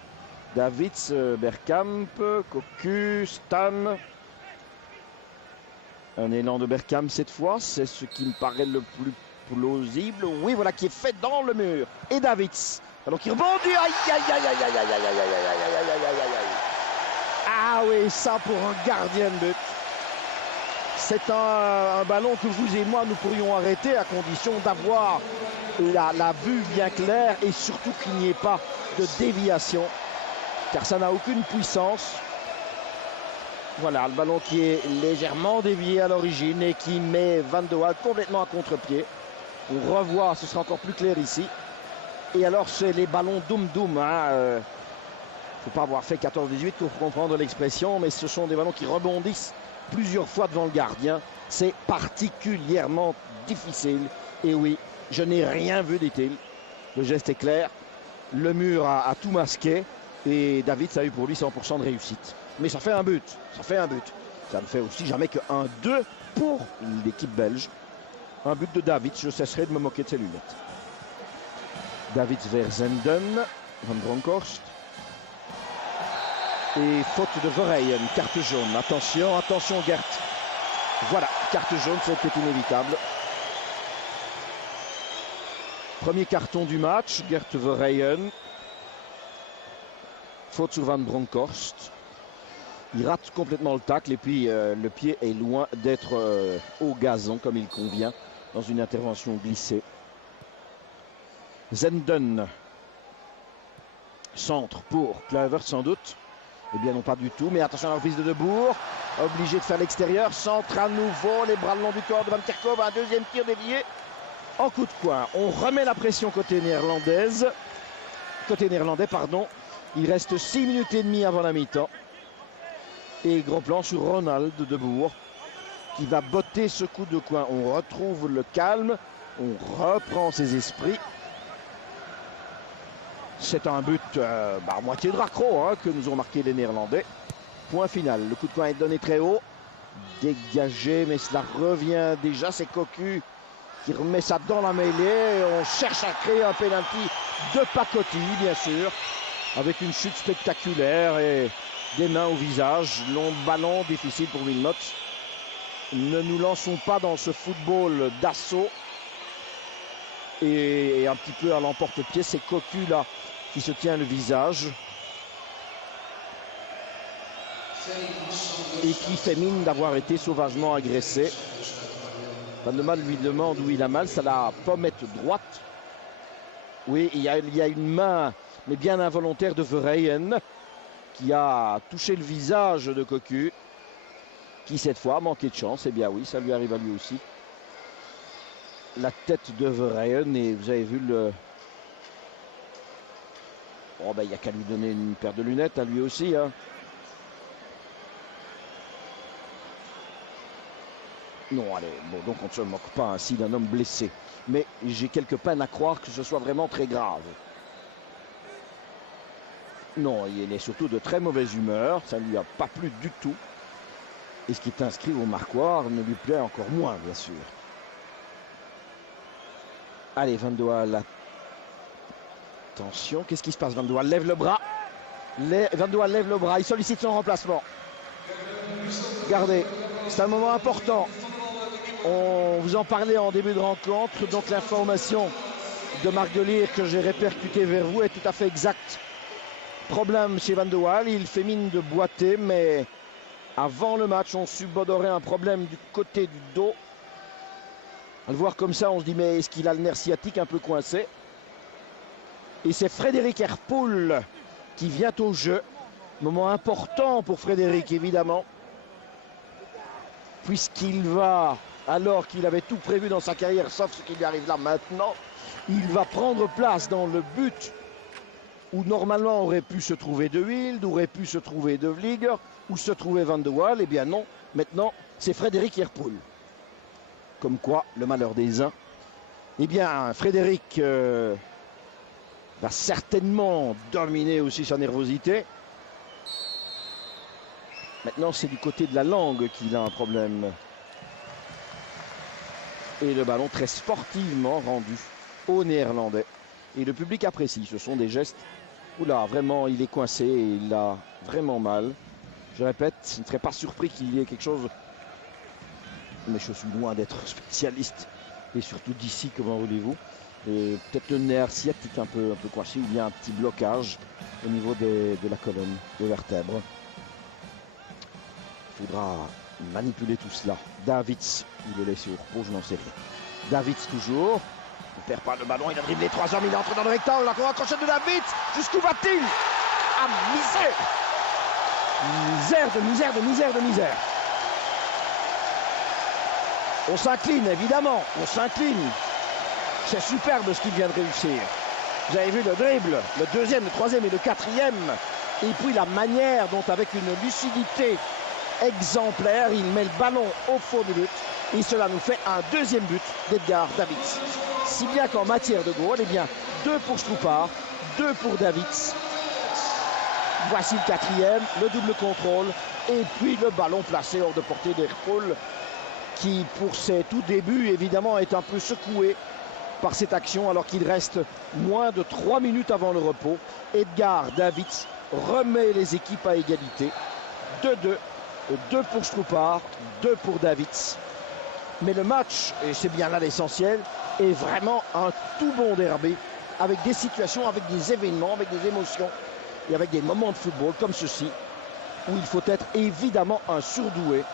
Davids, Bergkamp, Cocu, Stam. Un élan de Bergkamp cette fois, c'est ce qui me paraît le plus plausible. Oui, voilà, qui est fait dans le mur. Et Davids, alors qui rebondit. Aïe, aïe, aïe, aïe, aïe, aïe, aïe, aïe, aïe, aïe, aïe, aïe, aïe. Ah oui, ça pour un gardien de but. C'est un ballon que vous et moi, nous pourrions arrêter à condition d'avoir la vue bien claire et surtout qu'il n'y ait pas de déviation. Car ça n'a aucune puissance. Voilà, le ballon qui est légèrement dévié à l'origine et qui met Van de Waal complètement à contre-pied. On revoit, ce sera encore plus clair ici. Et alors, c'est les ballons doum-doum. Hein, faut pas avoir fait 14-18 pour comprendre l'expression, mais ce sont des ballons qui rebondissent plusieurs fois devant le gardien. C'est particulièrement difficile. Et oui, je n'ai rien vu, dit-il. Le geste est clair. Le mur a tout masqué. Et David, ça a eu pour lui 100% de réussite. Mais ça fait un but. Ça fait un but. Ça ne fait aussi jamais que 1-2 pour l'équipe belge. Un but de David. Je cesserai de me moquer de ses lunettes. David vers Zenden. Van Bronckhorst. Et faute de Verheyen, carte jaune. Attention, attention Gert. Voilà, carte jaune, c'était inévitable. Premier carton du match, Gert Verheyen. Faute sur Van Bronckhorst. Il rate complètement le tacle et puis le pied est loin d'être au gazon comme il convient dans une intervention glissée. Zenden. Centre pour Kluivert sans doute. Eh bien non, pas du tout, mais attention à la reprise de Debourg, obligé de faire l'extérieur, centre à nouveau, les bras le long du corps de Van Kerkhove, un deuxième tir dévié en coup de coin. On remet la pression côté néerlandais, pardon. Il reste 6 minutes et demie avant la mi-temps. Et gros plan sur Ronald de Debourg, qui va botter ce coup de coin. On retrouve le calme, on reprend ses esprits. C'est un but à moitié de raccro hein, que nous ont marqué les Néerlandais. Point final, le coup de coin est donné très haut. Dégagé, mais cela revient déjà. C'est Cocu qui remet ça dans la mêlée. On cherche à créer un pénalty de pacotille, bien sûr, avec une chute spectaculaire et des mains au visage. Long ballon, difficile pour Wilmot. Ne nous lançons pas dans ce football d'assaut. Et un petit peu à l'emporte-pied, c'est Cocu là qui se tient le visage. Et qui fait mine d'avoir été sauvagement agressé. Van de Mal lui demande où il a mal, c'est la pommette droite. Oui, il y a une main, mais bien involontaire de Verheyen, qui a touché le visage de Cocu, qui cette fois a manqué de chance. Eh bien oui, ça lui arrive à lui aussi. La tête de Verheyen, et vous avez vu le... Oh ben il n'y a qu'à lui donner une paire de lunettes à lui aussi. Hein. Non, allez, bon, donc on ne se moque pas ainsi d'un homme blessé. Mais j'ai quelque peine à croire que ce soit vraiment très grave. Non, il est surtout de très mauvaise humeur. Ça ne lui a pas plu du tout. Et ce qui est inscrit au marquoir ne lui plaît encore moins, bien sûr. Allez, Van de Waal. Attention, qu'est-ce qui se passe? Van de Waal lève le bras. Van de Waal lève le bras. Il sollicite son remplacement. Regardez, c'est un moment important. On vous en parlait en début de rencontre, donc l'information de Marc Delire que j'ai répercutée vers vous est tout à fait exacte. Problème chez Van de Waal, il fait mine de boiter, mais avant le match, on subodorait un problème du côté du dos. À le voir comme ça, on se dit, mais est-ce qu'il a le nerf sciatique un peu coincé? Et c'est Frédéric Herpoul qui vient au jeu. Moment important pour Frédéric, évidemment. Puisqu'il va, alors qu'il avait tout prévu dans sa carrière, sauf ce qui lui arrive là maintenant, il va prendre place dans le but où normalement aurait pu se trouver De Wilde, aurait pu se trouver De Vlieger, ou se trouver Van de Waal. Eh bien non, maintenant c'est Frédéric Herpoul. Comme quoi, le malheur des uns. Eh bien, Frédéric va certainement dominer aussi sa nervosité. Maintenant, c'est du côté de la langue qu'il a un problème. Et le ballon très sportivement rendu aux Néerlandais. Et le public apprécie. Ce sont des gestes. Oula, vraiment, il est coincé et il a vraiment mal. Je répète, je ne serais pas surpris qu'il y ait quelque chose. Mais je suis loin d'être spécialiste. Et surtout d'ici, comment voulez-vous. Peut-être le nerf sciatique un peu coincé. Il y a un petit blocage au niveau de la colonne, des vertèbres. Il faudra manipuler tout cela. Davids, il le laisse au repos, je n'en sais rien. Davids toujours. Il ne perd pas le ballon, il a dribblé 3 hommes, il entre dans le rectangle. La contre-crochet de Davids. Jusqu'où va-t-il? Ah, misère! Misère de misère de misère de misère. On s'incline, évidemment. On s'incline. C'est superbe ce qu'il vient de réussir. Vous avez vu le dribble, le deuxième, le troisième et le quatrième. Et puis la manière dont, avec une lucidité exemplaire, il met le ballon au fond du but. Et cela nous fait un deuxième but d'Edgar Davids. Si bien qu'en matière de goal, eh bien, 2 pour Stroupar, 2 pour Davids. Voici le quatrième, le double contrôle. Et puis le ballon placé hors de portée d'Herpoul, qui pour ses tout débuts, évidemment, est un peu secoué par cette action, alors qu'il reste moins de 3 minutes avant le repos. Edgar Davids remet les équipes à égalité. 2-2. 2 pour Stroupar, 2 pour Davids. Mais le match, et c'est bien là l'essentiel, est vraiment un tout bon derby, avec des situations, avec des événements, avec des émotions et avec des moments de football comme ceci, où il faut être évidemment un surdoué,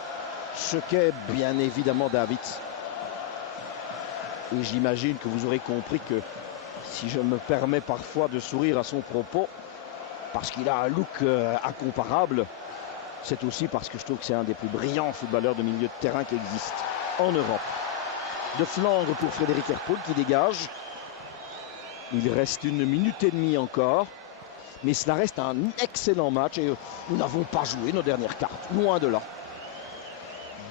ce qu'est bien évidemment Davids. Et j'imagine que vous aurez compris que si je me permets parfois de sourire à son propos, parce qu'il a un look incomparable, c'est aussi parce que je trouve que c'est un des plus brillants footballeurs de milieu de terrain qui existe en Europe. De flanc pour Frédéric Herpoul qui dégage. Il reste 1 minute et demie encore. Mais cela reste un excellent match et nous n'avons pas joué nos dernières cartes. Loin de là.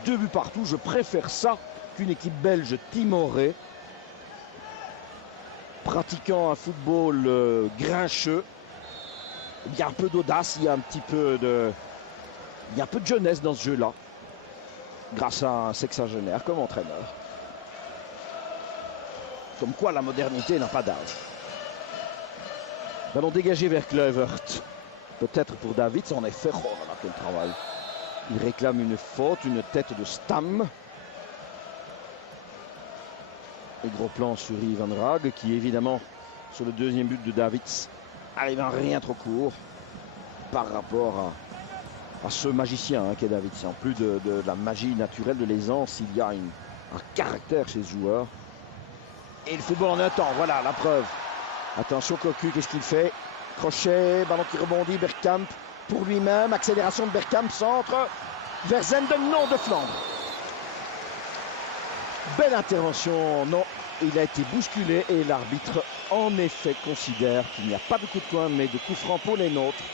2 buts partout. Je préfère ça qu'une équipe belge timorée, pratiquant un football grincheux. Il y a un peu d'audace, il y a un peu de jeunesse dans ce jeu-là, grâce à un sexagénaire comme entraîneur. Comme quoi la modernité n'a pas d'âge. Ballon dégagé vers Kluivert. Peut-être pour Davids, en effet. Oh là là, quel travail. Il réclame une faute, une tête de Stam. Et gros plan sur Ivan Drag, qui évidemment, sur le deuxième but de Davids, arrive en rien trop court par rapport à ce magicien qu'est Davids. En plus de la magie naturelle, de l'aisance, il y a un caractère chez ce joueur. Et le football en un temps, voilà la preuve. Attention Cocu, qu'est-ce qu'il fait? Crochet, ballon qui rebondit, Bergkamp pour lui-même, accélération de Bergkamp, centre vers Zenden, non, de Flandre. Belle intervention, non, il a été bousculé et l'arbitre en effet considère qu'il n'y a pas de coup de poing mais de coup franc pour les nôtres.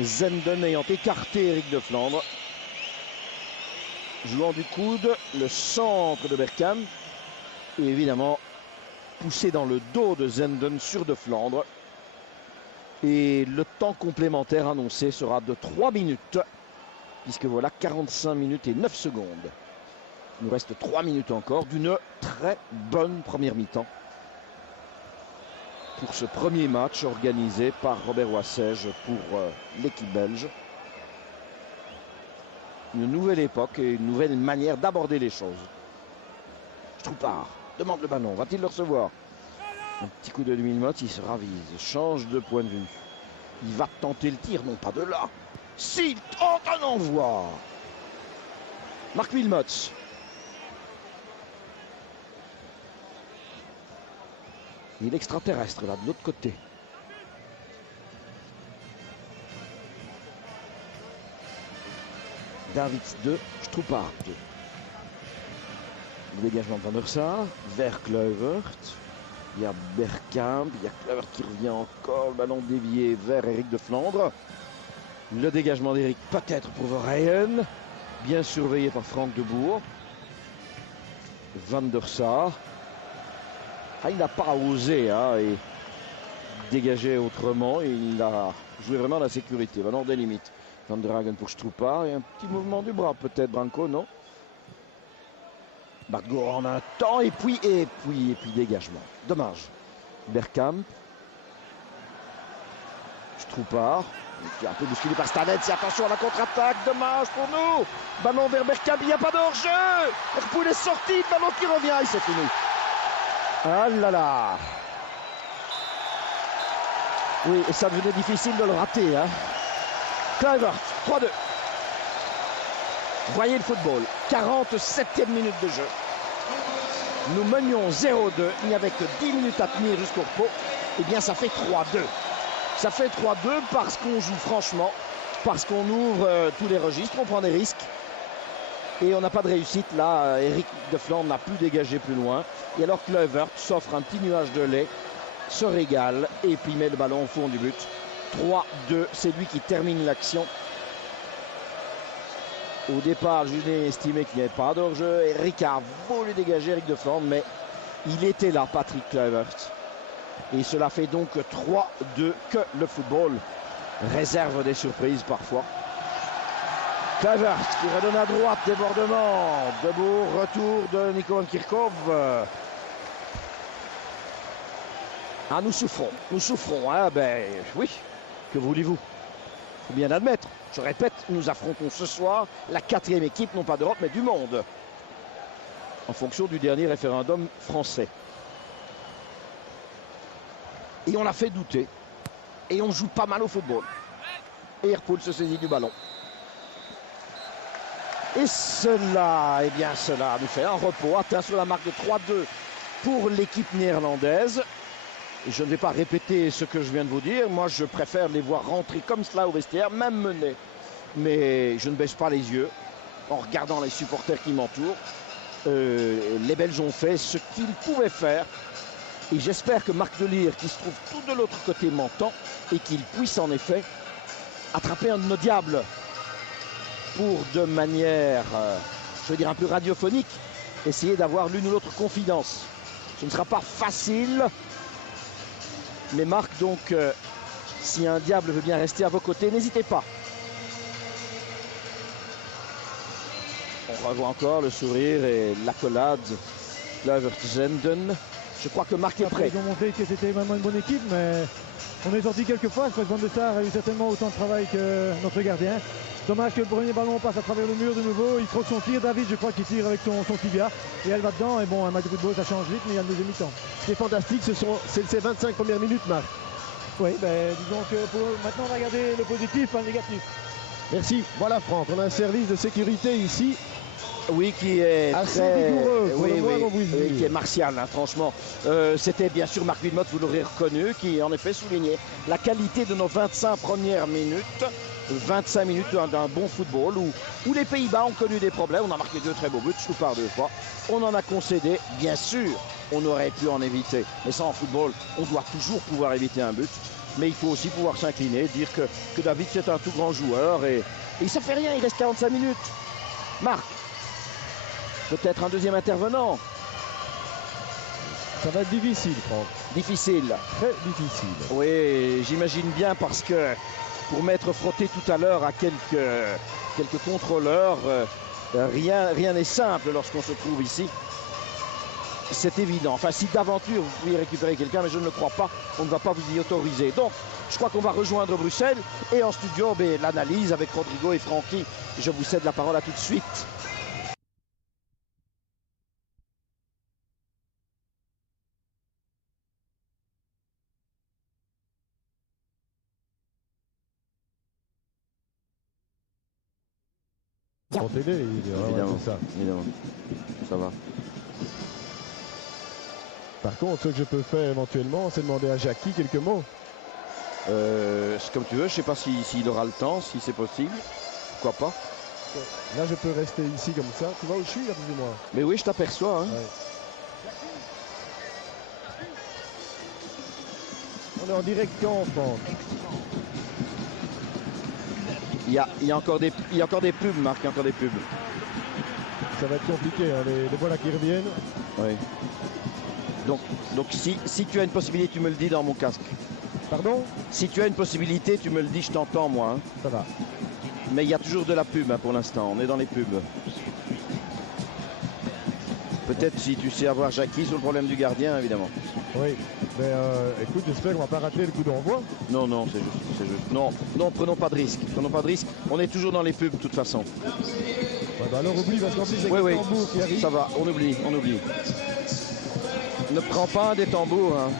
Zenden ayant écarté Eric de Flandre. Jouant du coude, le centre de Bergkamp et évidemment poussé dans le dos de Zenden sur de Flandre. Et le temps complémentaire annoncé sera de 3 minutes, puisque voilà 45 minutes et 9 secondes. Il nous reste 3 minutes encore d'une très bonne première mi-temps pour ce premier match organisé par Robert Wassège pour l'équipe belge. Une nouvelle époque et une nouvelle manière d'aborder les choses. Stroupard demande le ballon, va-t-il le recevoir? Un petit coup de Wilmots, il se ravise, change de point de vue. Il va tenter le tir, non pas de là. S'il tente un envoi. Marc Wilmots. Il est extraterrestre là, de l'autre côté. Davids 2, Stroupard 2. Le dégagement de Van der Sar vers Kluivert. Il y a Bergkamp, il y a Kluivert qui revient encore, le ballon dévié vers Eric de Flandre. Le dégagement d'Eric peut-être pour Verheyen, bien surveillé par Frank de Boer. Van der Sar. Ah, il n'a pas osé et dégager autrement, il a joué vraiment la sécurité, ballon des limites. Van Dragen pour Stroupard et un petit mouvement du bras peut-être, Branco, non? Bartgo en un temps et puis dégagement. Dommage. Bergkamp. Stroupard. Qui est un peu bousculé par Stanets. Attention à la contre-attaque. Dommage pour nous. Ballon vers Bergkamp. Il n'y a pas de hors-jeu. Herpoul est sorti. Ballon qui revient. Et c'est fini. Ah là là. Oui, et ça devenait difficile de le rater. Kluivert. 3-2. Voyez le football, 47e minute de jeu. Nous menions 0-2, il n'y avait que 10 minutes à tenir jusqu'au repos. Eh bien ça fait 3-2. Ça fait 3-2 parce qu'on joue franchement, parce qu'on ouvre tous les registres, on prend des risques. Et on n'a pas de réussite là, Eric de Flandre n'a pu dégager plus loin. Et alors Kluivert s'offre un petit nuage de lait, se régale et puis met le ballon au fond du but. 3-2, c'est lui qui termine l'action. Au départ, Julien estimait qu'il n'y avait pas d'hors-jeu. Eric a voulu dégager Eric de Flandre, mais il était là, Patrick Kluivert. Et cela fait donc 3-2 que le football réserve des surprises parfois. Kluivert qui redonne à droite, débordement. Debout, retour de Nico Kirkov. Ah, nous souffrons, ben oui, que voulez-vous? Il faut bien admettre. Je répète, nous affrontons ce soir la 4e équipe, non pas d'Europe, mais du monde. En fonction du dernier référendum français. Et on l'a fait douter. Et on joue pas mal au football. Et Herpoul se saisit du ballon. Et cela, eh bien cela nous fait un repos. Atteint sur la marque de 3-2 pour l'équipe néerlandaise. Et je ne vais pas répéter ce que je viens de vous dire. Moi, je préfère les voir rentrer comme cela au vestiaire, même menés. Mais je ne baisse pas les yeux en regardant les supporters qui m'entourent. Les Belges ont fait ce qu'ils pouvaient faire. Et j'espère que Marc Delire, qui se trouve tout de l'autre côté, m'entend et qu'il puisse en effet attraper un de nos diables pour de manière je veux dire, un peu radiophonique, essayer d'avoir l'une ou l'autre confidence. Ce ne sera pas facile. Mais Marc, donc, si un diable veut bien rester à vos côtés, n'hésitez pas. On revoit encore le sourire et l'accolade. Kluivert-Zenden. Je crois que Marc est prêt. Ils ont montré que c'était vraiment une bonne équipe, mais on est sorti quelques fois. Je pense que Van de Sar a eu certainement autant de travail que notre gardien. Dommage que le premier ballon passe à travers le mur de nouveau. Il troque son tir. David, je crois qu'il tire avec son tibia. Et elle va dedans. Et bon, un match de football, ça change vite, mais il y a le deuxième mi-temps. Ce qui est fantastique, c'est ces 25 premières minutes, Marc. Oui, ben, disons que maintenant, on va regarder le positif, pas le négatif. Merci. Voilà, Franck, on a un service de sécurité ici. Oui, qui est assez très vigoureux, qui est martial, hein, franchement. C'était bien sûr Marc Wilmotte, vous l'aurez reconnu, qui en effet soulignait la qualité de nos 25 premières minutes. 25 minutes d'un bon football où les Pays-Bas ont connu des problèmes. On a marqué 2 très beaux buts, je trouve par 2 fois. On en a concédé, bien sûr, on aurait pu en éviter. Mais ça, en football, on doit toujours pouvoir éviter un but. Mais il faut aussi pouvoir s'incliner, dire que David, c'est un tout grand joueur. Et il ne fait rien, il reste 45 minutes. Marc, peut-être un deuxième intervenant. Ça va être difficile, Franck. Difficile. Très difficile. Oui, j'imagine bien parce que pour m'être frotté tout à l'heure à quelques contrôleurs, rien n'est simple lorsqu'on se trouve ici. C'est évident. Enfin, si d'aventure vous pouviez récupérer quelqu'un, mais je ne le crois pas, on ne va pas vous y autoriser. Donc, je crois qu'on va rejoindre Bruxelles et en studio, l'analyse avec Rodrigo et Francky. Je vous cède la parole à tout de suite. Pour t'aider, évidemment, ça. Évidemment, ça va. Par contre, ce que je peux faire éventuellement, c'est demander à Jackie quelques mots. C'est comme tu veux, je ne sais pas s'il aura le temps, si c'est possible. Pourquoi pas. Là, je peux rester ici comme ça. Tu vois où je suis, là, plus ou moins? Mais oui, je t'aperçois. Hein. Ouais. On est en direct quand, Franck? Il y a encore des pubs, Marc, il y a encore des pubs. Ça va être compliqué, hein, les voilà qui reviennent. Oui. Donc si tu as une possibilité, tu me le dis dans mon casque. Pardon? Si tu as une possibilité, tu me le dis, je t'entends, moi. Hein. Ça va. Mais il y a toujours de la pub, hein, pour l'instant, on est dans les pubs. Peut-être si tu sais avoir Jackie sur le problème du gardien, évidemment. Oui, mais écoute, j'espère qu'on va pas rater le coup d'envoi. Non, c'est juste. Non, prenons pas de risque. On est toujours dans les pubs, de toute façon. Ouais, bah alors oublie, parce qu'en plus, c'est oui, tambours qui arrive. Ça va, on oublie. Ne prends pas un des tambours, hein.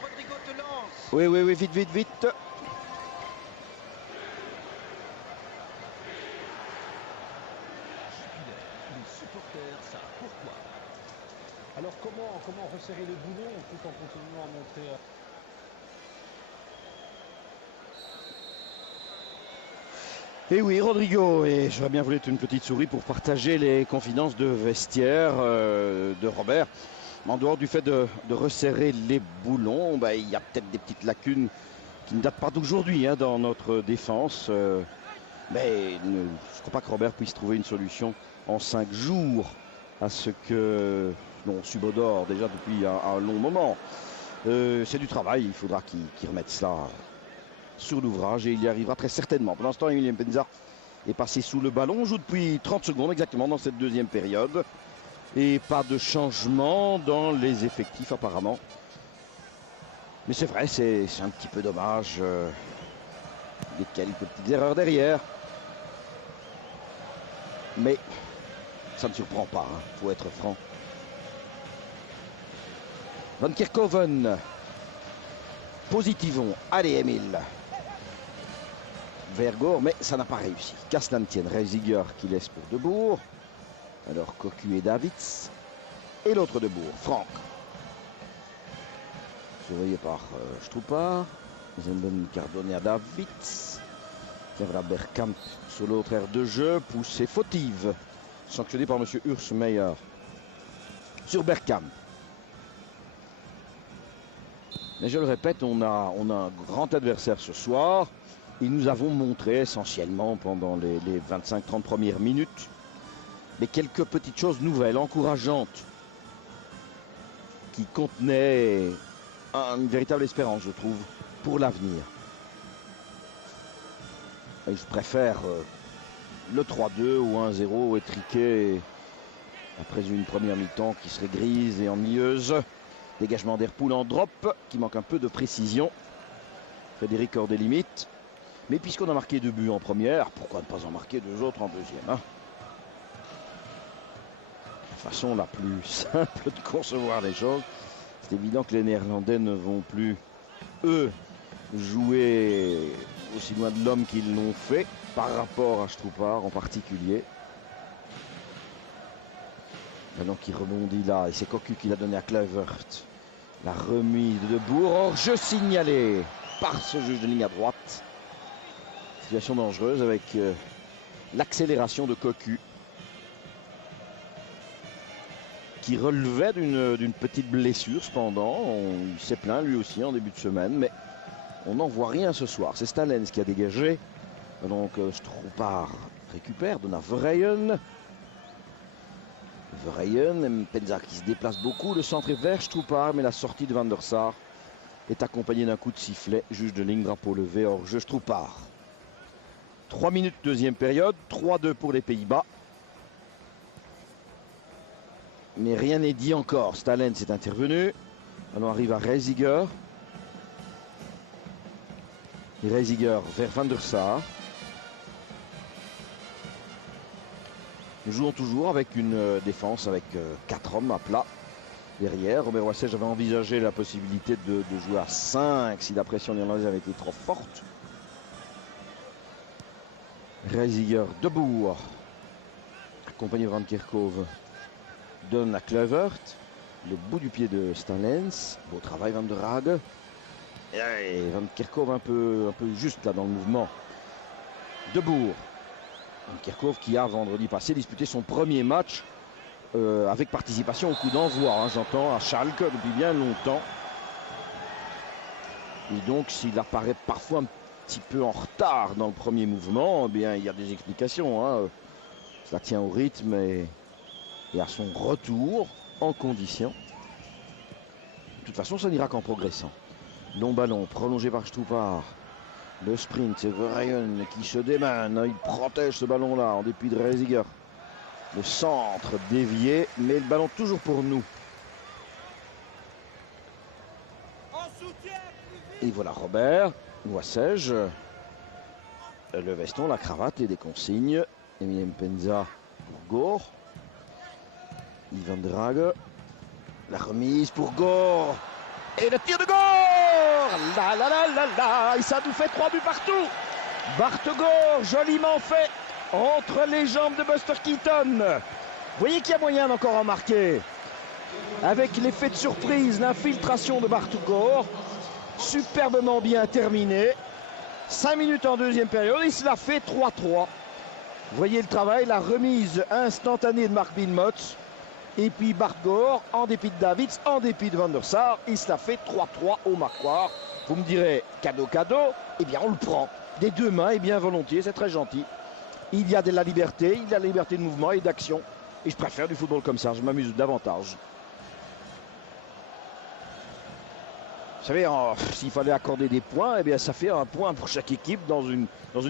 Rodrigo te lance. Oui, vite. Les supporters savent pourquoi. Alors comment resserrer les boulons tout en continuant à montrer... Et oui, Rodrigo, et j'aurais bien voulu être une petite souris pour partager les confidences de vestiaire de Robert. En dehors du fait de resserrer les boulons, il y a peut-être des petites lacunes qui ne datent pas d'aujourd'hui, hein, dans notre défense. Mais je ne crois pas que Robert puisse trouver une solution en 5 jours à ce que l'on subodore déjà depuis un long moment. C'est du travail, il faudra qu'il remette cela sur l'ouvrage et il y arrivera très certainement. Pour l'instant, Emilien Penza est passé sous le ballon. On joue depuis 30 secondes exactement dans cette deuxième période. Et pas de changement dans les effectifs apparemment. Mais c'est vrai, c'est un petit peu dommage. Des quelques petites erreurs derrière. Mais ça ne surprend pas, hein, faut être franc. Van Kerkhoven. Positivons. Allez, Emile. Vergoor, mais ça n'a pas réussi. Qu'à cela ne tienne, Reisiger qui laisse pour Debourg. Alors Cocu et Davids. et l'autre de Bourg, Franck. Surveillé par Stroupar, Zemben Cardone à Davids, Kevra Bergkamp sur l'autre aire de jeu, poussée fautive, sanctionné par M. Ursmeyer sur Bergkamp. Mais je le répète, on a un grand adversaire ce soir et nous avons montré essentiellement pendant les 25-30 premières minutes mais quelques petites choses nouvelles, encourageantes, qui contenaient une véritable espérance, je trouve, pour l'avenir. Et je préfère le 3-2 ou 1-0 étriqué après une première mi-temps qui serait grise et ennuyeuse. Dégagement d'Herpoul en drop qui manque un peu de précision. Frédéric hors des limites. Mais puisqu'on a marqué 2 buts en première, pourquoi ne pas en marquer 2 autres en deuxième, hein? La façon la plus simple de concevoir les choses. C'est évident que les Néerlandais ne vont plus, eux, jouer aussi loin de l'homme qu'ils l'ont fait, par rapport à Stroupar en particulier. Ballon qui rebondit là, et c'est Cocu qui l'a donné à Kluivert. La remise de Bourg, hors-jeu signalé par ce juge de ligne à droite. Situation dangereuse avec l'accélération de Cocu, qui relevait d'une petite blessure cependant. Il s'est plaint lui aussi en début de semaine, mais on n'en voit rien ce soir. C'est Stalens qui a dégagé. Donc Stroupar récupère, donne à Verheyen. Mpenza qui se déplace beaucoup. Le centre est vers Stroupar, mais la sortie de Van der Sar est accompagnée d'un coup de sifflet. Juge de ligne, drapeau levé, hors-jeu Stroupar. 3 minutes deuxième période, 3-2 pour les Pays-Bas. Mais rien n'est dit encore. Stalens est intervenu. On arrive à Reisiger. Et Reisiger vers Van der Sar. Nous jouons toujours avec une défense avec 4 hommes à plat derrière. Robert Wasser, j'avais envisagé la possibilité de jouer à 5 si la pression néerlandaise avait été trop forte. Reisiger debout, accompagné de Van Kerkhove, donne à Kluivert, le bout du pied de Stalens. Beau travail Van der Hague. Et Van Kerkhove un peu juste là dans le mouvement. Debout. Van Kerkhove qui a vendredi passé disputé son premier match avec participation au coup d'envoi, hein, j'entends, à Schalke depuis bien longtemps. Et donc s'il apparaît parfois un petit peu en retard dans le premier mouvement, eh bien il y a des explications, hein. Ça tient au rythme et à son retour en condition. De toute façon, ça n'ira qu'en progressant. Long ballon prolongé par Stroupar. Le sprint, c'est Verheyen qui se démène. Il protège ce ballon-là en dépit de Reisiger. Le centre dévié, mais le ballon toujours pour nous. Et voilà Robert Wassège. Le veston, la cravate et des consignes. Emile Mpenza pour Gore. Van der Hague. La remise pour Gore. Et le tir de Gore. La la la la la. Et ça nous fait 3 buts partout. Bart Gore, joliment fait entre les jambes de Buster Keaton. Vous voyez qu'il y a moyen d'encore en marquer. Avec l'effet de surprise, l'infiltration de Bart Gore. Superbement bien terminé. 5 minutes en deuxième période. Il se la fait 3-3. Vous voyez le travail, la remise instantanée de Mark Wilmots. Et puis Bart Gore, en dépit de Davids, en dépit de Van der Sar, il se la fait 3-3 au marquoir. Vous me direz, cadeau, eh bien on le prend. Des deux mains et bien volontiers, c'est très gentil. Il y a de la liberté, il y a la liberté de mouvement et d'action. Et je préfère du football comme ça, je m'amuse davantage. Vous savez, s'il fallait accorder des points, eh bien ça fait un point pour chaque équipe dans une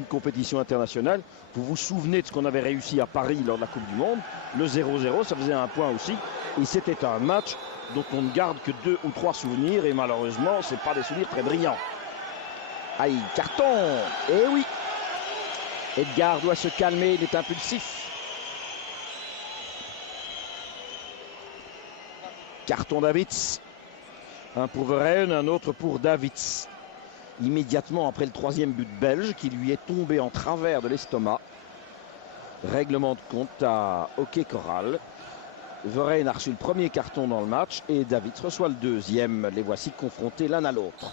compétition internationale. Vous vous souvenez de ce qu'on avait réussi à Paris lors de la Coupe du Monde. Le 0-0, ça faisait un point aussi. Et c'était un match dont on ne garde que 2 ou 3 souvenirs. Et malheureusement, ce n'est pas des souvenirs très brillants. Aïe, carton. Eh oui. Edgar doit se calmer, il est impulsif. Carton Davids. Un pour Verheyen, un autre pour Davids. Immédiatement après le 3e but belge qui lui est tombé en travers de l'estomac. Règlement de compte à Hockey Corral. Verheyen a reçu le premier carton dans le match et Davids reçoit le deuxième. Les voici confrontés l'un à l'autre.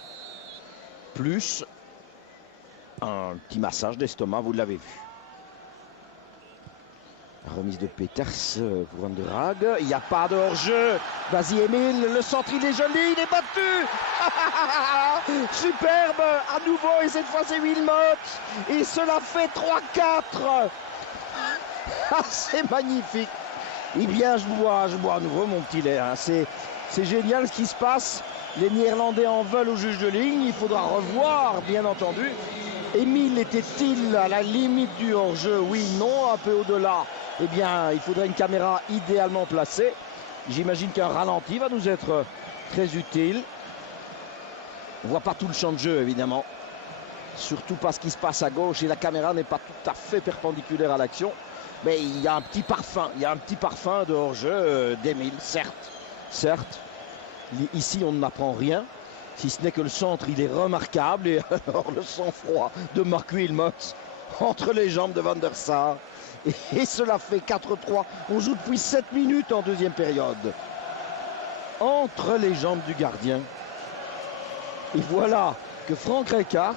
Plus un petit massage d'estomac, vous l'avez vu. Remise de Peters pour Van der Haag. Il n'y a pas de hors-jeu. Vas-y, Emile. Le centre, il est joli. Il est battu. Superbe. À nouveau. Et cette fois, c'est Wilmot. Et cela fait 3-4. C'est magnifique. Eh bien, je bois à nouveau mon petit lait. Hein. C'est génial ce qui se passe. Les Néerlandais en veulent au juge de ligne. Il faudra revoir, bien entendu. Emile était-il à la limite du hors-jeu? Oui, non, un peu au-delà. Eh bien, il faudrait une caméra idéalement placée. J'imagine qu'un ralenti va nous être très utile. On ne voit pas tout le champ de jeu, évidemment. Surtout pas ce qui se passe à gauche. Et la caméra n'est pas tout à fait perpendiculaire à l'action. Mais il y a un petit parfum. Il y a un petit parfum de hors-jeu d'Emile, certes. Certes. Ici, on n'apprend rien. Si ce n'est que le centre, il est remarquable. Et alors, le sang-froid de Mark Wilmot entre les jambes de Van der Sar. Et cela fait 4-3. On joue depuis 7 minutes en deuxième période. Entre les jambes du gardien. Et voilà que Frank Rijkaard,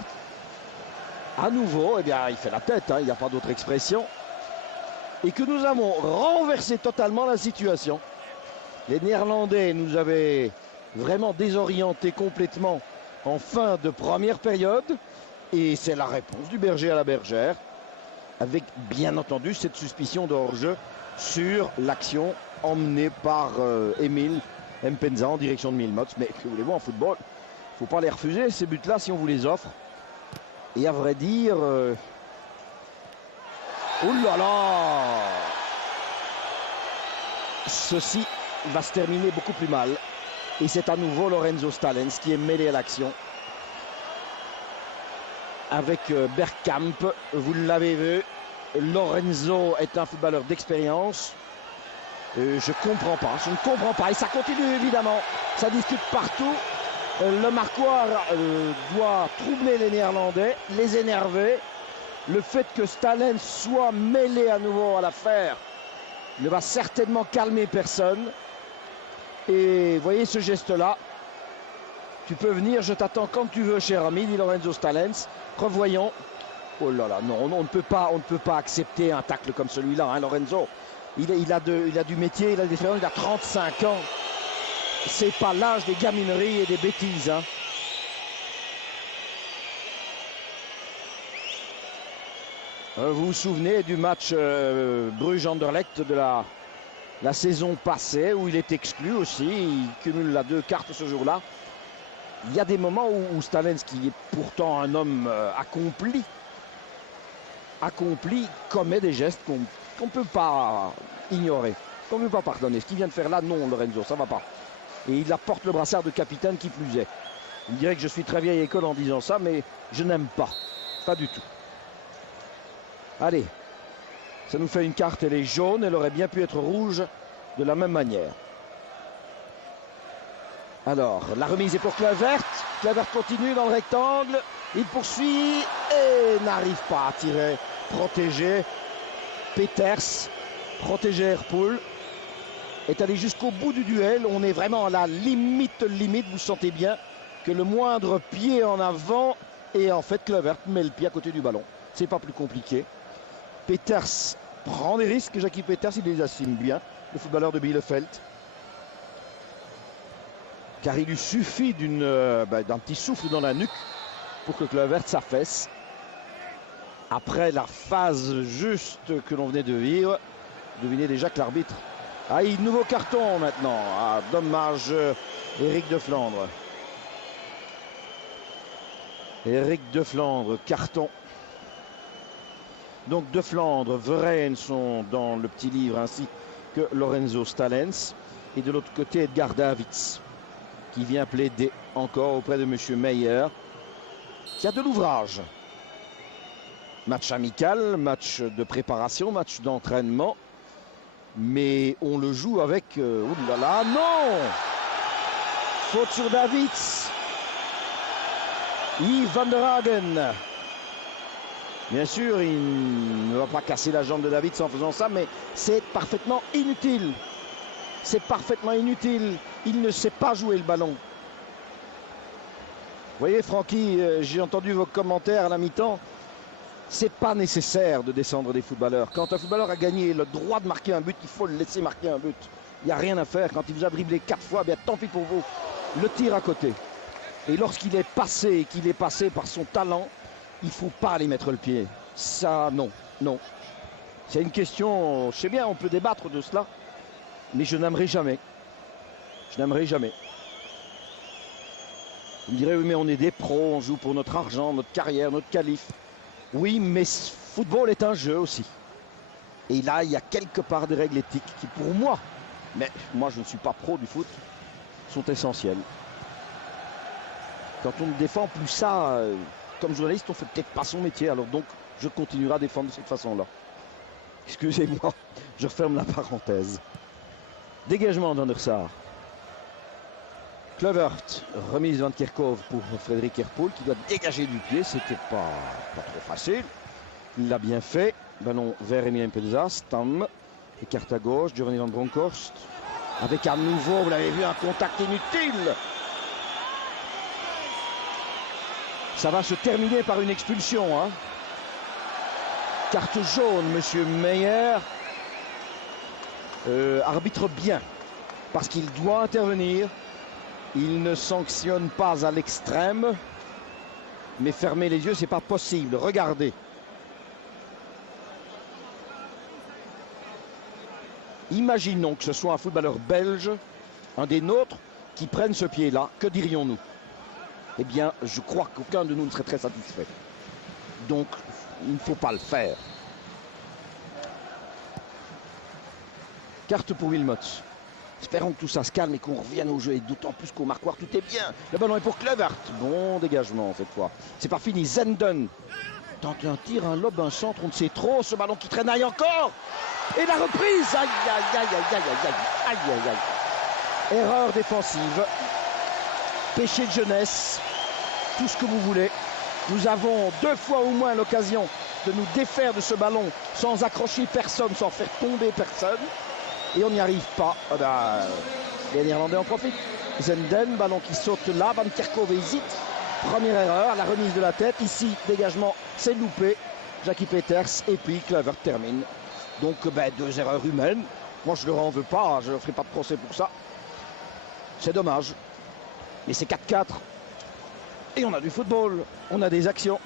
à nouveau, eh bien, il fait la tête, hein, il n'y a pas d'autre expression. Et que nous avons renversé totalement la situation. Les Néerlandais nous avaient vraiment désorientés complètement en fin de première période. Et c'est la réponse du berger à la bergère. Avec bien entendu cette suspicion de hors-jeu sur l'action emmenée par Emile Mpenza en direction de Wilmot. Mais que voulez-vous en football? Il ne faut pas les refuser ces buts-là si on vous les offre. Et à vrai dire... Oh là là! Ceci va se terminer beaucoup plus mal. Et c'est à nouveau Lorenzo Stalens qui est mêlé à l'action. Avec Bergkamp, vous l'avez vu, Lorenzo est un footballeur d'expérience. Je ne comprends pas, et ça continue évidemment, ça discute partout. Le marquoir doit troubler les Néerlandais, les énerver. Le fait que Stalens soit mêlé à nouveau à l'affaire ne va certainement calmer personne. Et voyez ce geste-là. Tu peux venir, je t'attends quand tu veux, cher ami, dit Lorenzo Stalens. Revoyons. Oh là là, non, on ne peut pas accepter un tacle comme celui-là, hein, Lorenzo. Il a du métier, il a des expériences, il a 35 ans. C'est pas l'âge des gamineries et des bêtises. Hein. Vous vous souvenez du match Bruges-Anderlecht de la saison passée où il est exclu aussi. Il cumule la 2 cartes ce jour-là. Il y a des moments où Stalens, qui est pourtant un homme accompli, commet des gestes qu'on ne peut pas ignorer, qu'on ne peut pas pardonner. Ce qu'il vient de faire là, non, Lorenzo, ça ne va pas. Et il apporte le brassard de capitaine qui plus est. Il dirait que je suis très vieille école en disant ça, mais je n'aime pas. Pas du tout. Allez, ça nous fait une carte, elle est jaune, elle aurait bien pu être rouge de la même manière. Alors, la remise est pour Kluivert. Kluivert continue dans le rectangle. Il poursuit et n'arrive pas à tirer. Protégé. Peters, protégé Herpoul, est allé jusqu'au bout du duel. On est vraiment à la limite. Vous sentez bien que le moindre pied en avant et en fait Kluivert met le pied à côté du ballon. C'est pas plus compliqué. Peters prend des risques. Jackie Peters, il les assume bien. Le footballeur de Bielefeld. Car il lui suffit d'un petit souffle dans la nuque pour que Kluivert s'affaisse. Après la phase juste que l'on venait de vivre, devinez déjà que l'arbitre a eu nouveau carton maintenant. Ah, dommage, Eric de Flandre. Eric de Flandre, carton. Donc de Flandre, Verheyen sont dans le petit livre ainsi que Lorenzo Stalens. Et de l'autre côté, Edgar Davids, qui vient plaider encore auprès de M. Meyer, qui a de l'ouvrage. Match amical, match de préparation, match d'entraînement. Mais on le joue avec... oulala, non! Faute sur Davids. Yves Van der Hagen. Bien sûr, il ne va pas casser la jambe de Davids en faisant ça, mais c'est parfaitement inutile. C'est parfaitement inutile. Il ne sait pas jouer le ballon. Vous voyez, Francky, j'ai entendu vos commentaires à la mi-temps. C'est pas nécessaire de descendre des footballeurs. Quand un footballeur a gagné le droit de marquer un but, il faut le laisser marquer un but. Il n'y a rien à faire. Quand il vous a dribblé 4 fois, bien tant pis pour vous. Le tir à côté. Et lorsqu'il est passé, qu'il est passé par son talent, il ne faut pas aller mettre le pied. Ça, non, non. C'est une question, je sais bien, on peut débattre de cela, mais je n'aimerais jamais. Je n'aimerais jamais. Vous me direz, oui, mais on est des pros, on joue pour notre argent, notre carrière, notre qualif. Oui, mais football est un jeu aussi. Et là, il y a quelque part des règles éthiques qui, pour moi, mais moi je ne suis pas pro du foot, sont essentielles. Quand on ne défend plus ça, comme journaliste, on ne fait peut-être pas son métier. Alors donc, je continuerai à défendre de cette façon-là. Excusez-moi, je referme la parenthèse. Dégagement d'Van der Sar. Kluivert, remise Van Kerkhove pour Frédéric Herpoel qui doit dégager du pied. C'était pas trop facile. Il l'a bien fait. Ballon vers Emile Mpenza. Stam écarte à gauche. Giovanni Van Bronckhorst. Avec à nouveau, vous l'avez vu, un contact inutile. Ça va se terminer par une expulsion. Hein. Carte jaune, monsieur Meyer. Arbitre bien. Parce qu'il doit intervenir. Il ne sanctionne pas à l'extrême. Mais fermer les yeux, c'est pas possible. Regardez. Imaginons que ce soit un footballeur belge, un des nôtres, qui prenne ce pied-là. Que dirions-nous? Eh bien, je crois qu'aucun de nous ne serait très satisfait. Donc, il ne faut pas le faire. Carte pour Wilmots. Espérons que tout ça se calme et qu'on revienne au jeu. Et d'autant plus qu'au marquoir, tout est bien. Le ballon est pour Kluivert. Bon dégagement cette fois. C'est pas fini. Zenden tente un tir, un lob, un centre. On ne sait trop. Ce ballon qui traînaille encore. Et la reprise. Aïe, aïe, aïe, aïe, aïe, aïe, aïe, aïe, aïe. Erreur défensive. Péché de jeunesse. Tout ce que vous voulez. Nous avons 2 fois au moins l'occasion de nous défaire de ce ballon sans accrocher personne, sans faire tomber personne. Et on n'y arrive pas. Ah ben, les Néerlandais en profitent. Zenden, ballon qui saute là. Van Kerkhove hésite. Première erreur, la remise de la tête. Ici, dégagement, c'est loupé. Jackie Peters et puis Kluivert termine. Donc, 2 erreurs humaines. Moi, je ne leur en veux pas. Je ne ferai pas de procès pour ça. C'est dommage. Mais c'est 4-4. Et on a du football. On a des actions.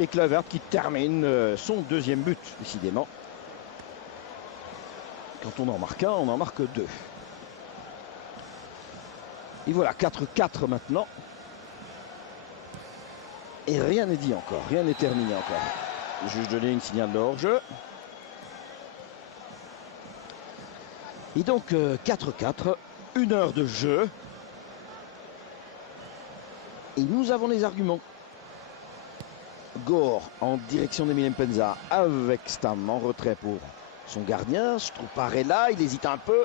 Et Kluivert qui termine son 2e but, décidément. Quand on en marque un, on en marque 2. Et voilà, 4-4 maintenant. Et rien n'est dit encore, rien n'est terminé encore. Le juge de ligne signale le hors-jeu. Et donc 4-4, 1 heure de jeu. Et nous avons les arguments. Gore en direction d'Emile Mpenza avec Stam en retrait pour son gardien. Stroupar est là, il hésite un peu.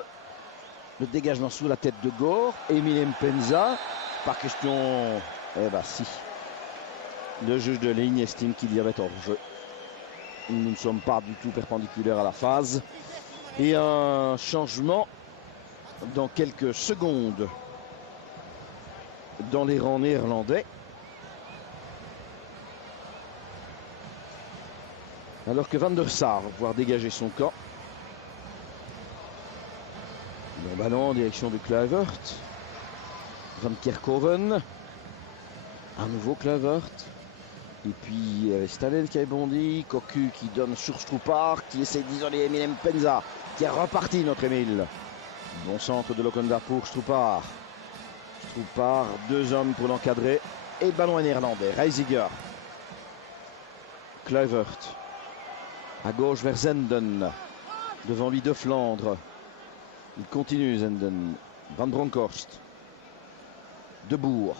Le dégagement sous la tête de Gore. Emile Mpenza, par question. Eh bien si. Le juge de ligne estime qu'il y avait hors-jeu. Nous ne sommes pas du tout perpendiculaires à la phase. Et un changement dans quelques secondes dans les rangs néerlandais. Alors que Van der Sar va pouvoir dégager son camp. Le ballon en direction de Kluivert. Van Kerkhoven. À nouveau Kluivert. Et puis Stalen qui a bondi. Cocu qui donne sur Stroupar. Qui essaie d'isoler Emile Mpenza. Qui est reparti notre Emile. Bon centre de Lokonda pour Stroupar. Stroupar, 2 hommes pour l'encadrer. Et le ballon est néerlandais. Reisiger. Kluivert. À gauche vers Zenden. Devant lui de Flandre. Il continue Zenden. Van Bronckhorst. De Boer.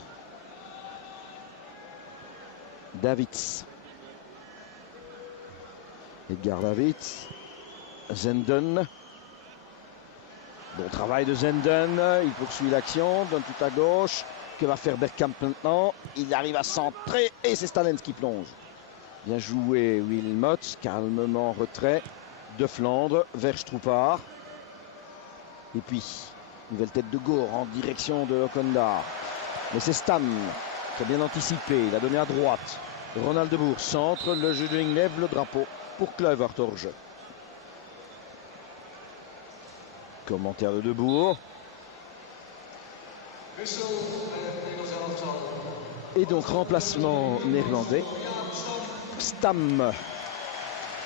Davids. Edgar Davids. Zenden. Bon travail de Zenden. Il poursuit l'action. Donne tout à gauche. Que va faire Bergkamp maintenant? Il arrive à centrer. Et c'est Stalens qui plonge. Bien joué Wilmots, calmement retrait de Flandre vers Stroupar. Et puis, nouvelle tête de Gore en direction de Okonda. Mais c'est Stam qui a bien anticipé. Il a donné à droite. Ronald de Boer centre. Le Judeling lève le drapeau pour Kluivert hors jeu. Commentaire de Boer. Et donc remplacement néerlandais. Stam,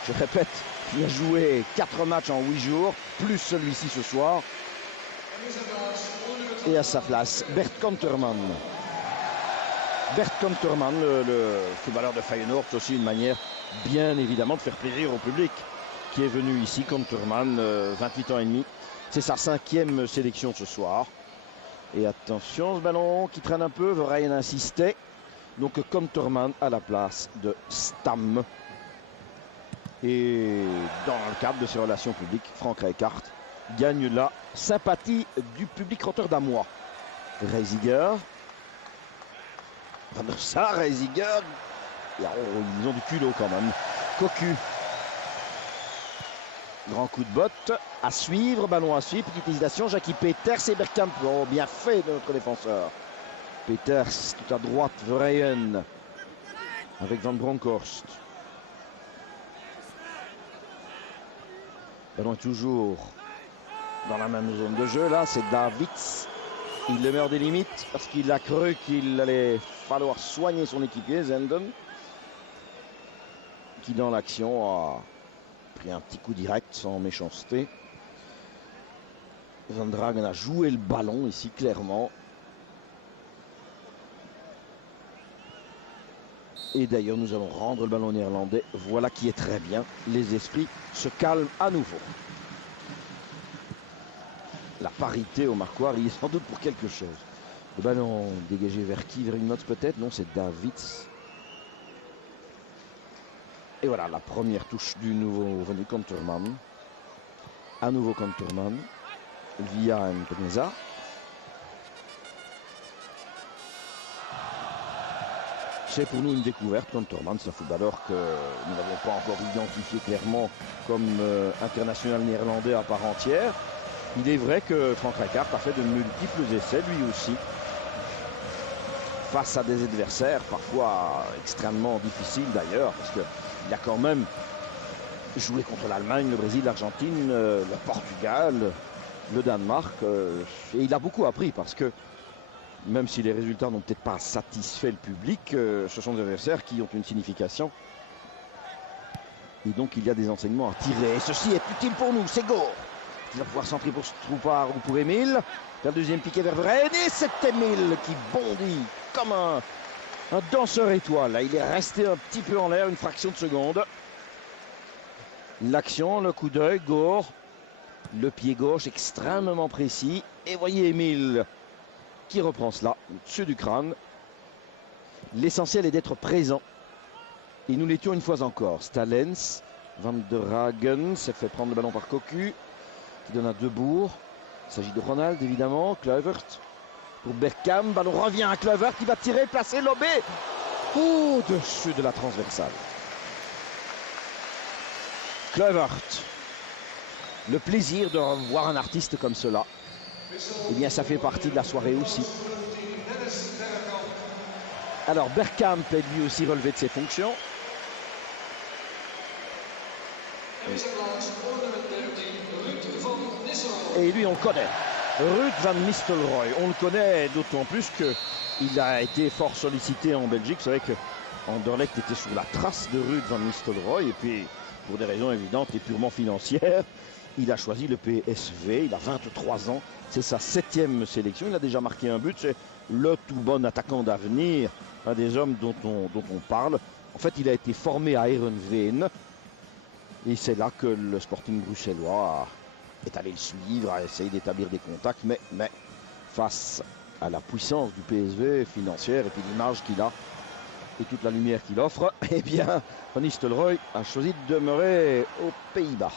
je répète, il a joué 4 matchs en 8 jours, plus celui-ci ce soir. Et à sa place, Bert Konterman. Bert Konterman, le footballeur de Feyenoord, c'est aussi une manière, bien évidemment, de faire plaisir au public qui est venu ici. Konterman, 28 ans et demi. C'est sa 5e sélection ce soir. Et attention, ce ballon qui traîne un peu, Verheyen insistait. Donc Konterman à la place de Stam. Et dans le cadre de ses relations publiques, Frank Rijkaard gagne la sympathie du public rotterdamois. Reiziger. Van der Sar, Reiziger. Oh, ils ont du culot quand même. Cocu. Grand coup de botte. À suivre, ballon à suivre. Petite hésitation. Jackie Peters et Bergkamp. Oh, bien fait de notre défenseur. Peters tout à droite. Verheyen avec Van Bronckhorst. Ballon est toujours dans la même zone de jeu. Là, c'est Davids. Il le meurt des limites parce qu'il a cru qu'il allait falloir soigner son équipier, Zenden, qui dans l'action a pris un petit coup direct sans méchanceté. Van Dragen a joué le ballon ici clairement. Et d'ailleurs, nous allons rendre le ballon néerlandais. Voilà qui est très bien. Les esprits se calment à nouveau. La parité au marquoir, il est sans doute pour quelque chose. Le ballon dégagé vers qui? Vers une note peut-être? Non, c'est Davids. Et voilà, la première touche du nouveau venu Konterman. À nouveau Konterman. Via Mpenza. C'est pour nous une découverte. Konterman, c'est un footballeur que nous n'avons pas encore identifié clairement comme international néerlandais à part entière. Il est vrai que Frank Rijkaard a fait de multiples essais, lui aussi, face à des adversaires parfois extrêmement difficiles d'ailleurs, parce qu'il a quand même joué contre l'Allemagne, le Brésil, l'Argentine, le Portugal, le Danemark. Et il a beaucoup appris parce que même si les résultats n'ont peut-être pas satisfait le public, ce sont des adversaires qui ont une signification. Et donc il y a des enseignements à tirer. Et ceci est utile pour nous, c'est Gore. Il va pouvoir centrer pour Stroupard ou pour Emile. Le deuxième piqué vers Verheyen. Et c'est Emile qui bondit comme un danseur étoile. Là, il est resté un petit peu en l'air, une fraction de seconde. L'action, le coup d'œil, Gore. Le pied gauche extrêmement précis. Et voyez Emile qui reprend cela au-dessus du crâne. L'essentiel est d'être présent. Et nous l'étions une fois encore. Stalens, Van der Hagen s'est fait prendre le ballon par Cocu, qui donne à De Boer. Il s'agit de Ronald, évidemment. Kluivert pour Bergkamp. Ballon revient à Kluivert qui va tirer, placer, lober au-dessus de la transversale. Kluivert. Le plaisir de revoir un artiste comme cela. Eh bien, ça fait partie de la soirée aussi. Alors, Bergkamp est lui aussi relevé de ses fonctions. Et lui, on le connaît. Ruud van Nistelrooy. On le connaît d'autant plus qu'il a été fort sollicité en Belgique. C'est vrai qu'Anderlecht était sur la trace de Ruud van Nistelrooy. Et puis, pour des raisons évidentes et purement financières, il a choisi le PSV. Il a 23 ans. C'est sa 7e sélection. Il a déjà marqué un but. C'est le tout bon attaquant d'avenir. Un des hommes dont on parle. En fait, il a été formé à Heerenveen. Et c'est là que le Sporting bruxellois est allé le suivre, a essayé d'établir des contacts. Mais face à la puissance du PSV financière et puis l'image qu'il a et toute la lumière qu'il offre, eh bien, Van Nistelrooy a choisi de demeurer aux Pays-Bas.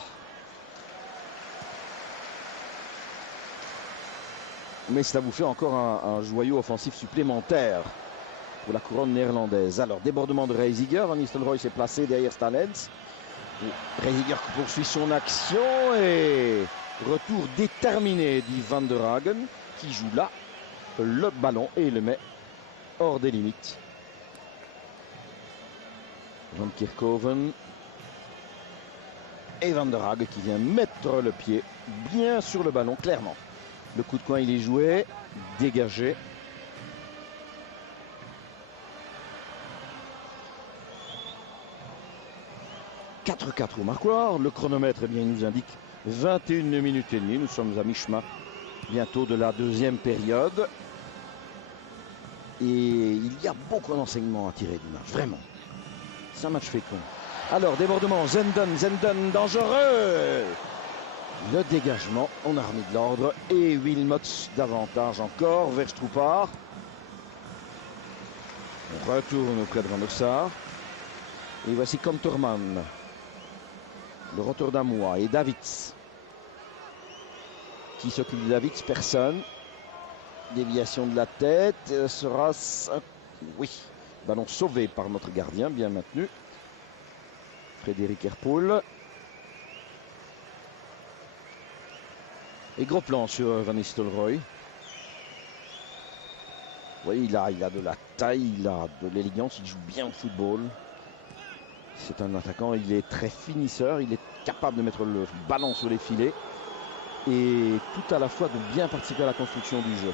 Mais cela vous fait encore un joyau offensif supplémentaire pour la couronne néerlandaise. Alors, débordement de Reiziger. Van Nistelrooy s'est placé derrière Stalens. Reiziger poursuit son action et Retour déterminé dit Van der Hagen qui joue là le ballon et le met hors des limites. Van Kerkhoven et Van der Hagen qui vient mettre le pied bien sur le ballon, clairement. Le coup de coin, il est joué, dégagé. « 4-4 au marquoir. Le chronomètre, eh bien, il nous indique 21 minutes et demie. Nous sommes à mi-chemin bientôt de la deuxième période. Et il y a beaucoup d'enseignements à tirer du match, vraiment. C'est un match fécond. Alors, débordement, Zenden dangereux. Le dégagement, on a remis de l'ordre. Et Wilmots davantage encore vers Stroupar. On retourne auprès de Van der Sar. Et voici Kanterman. Le Rotterdamois et Davids. Qui s'occupe de Davids? Personne. Déviation de la tête. Sera... Oui. Ballon sauvé par notre gardien, bien maintenu. Frédéric Herpoul. Et gros plan sur Van Nistelrooy. Oui, il a de la taille, il a de l'élégance, il joue bien au football. C'est un attaquant, il est très finisseur, il est capable de mettre le ballon sur les filets. Et tout à la fois de bien participer à la construction du jeu.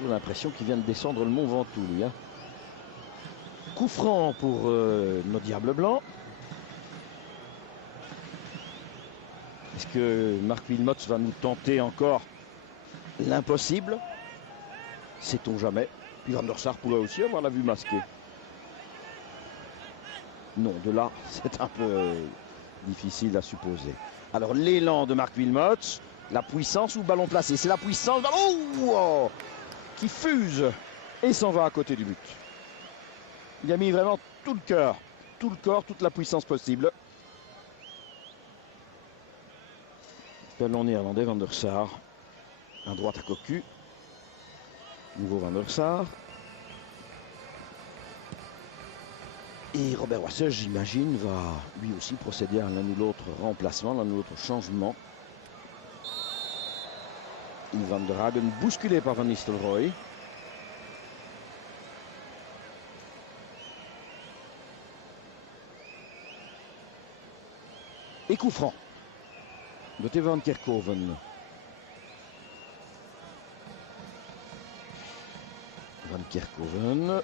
J'ai l'impression qu'il vient de descendre le Mont Ventoux, lui. Hein. Coup franc pour nos Diables Blancs. Est-ce que Marc Wilmots va nous tenter encore l'impossible? Sait-on jamais. Puis Van der Sar pourrait aussi avoir la vue masquée. Non, de là, c'est un peu difficile à supposer. Alors l'élan de Marc Wilmots, la puissance ou le ballon placé? C'est la puissance, ballon qui fuse et s'en va à côté du but. Il a mis vraiment tout le cœur, tout le corps, toute la puissance possible. Ballon néerlandais, Van der Sar. Un droit à cocu. Nouveau Van der Sar. Et Robert Wassel, j'imagine, va lui aussi procéder à l'un ou l'autre remplacement, l'un ou l'autre changement. Van der Hagen bousculé par Van Nistelrooy. Et coup franc de Theo Van Kerkhoven. Van Kerkhoven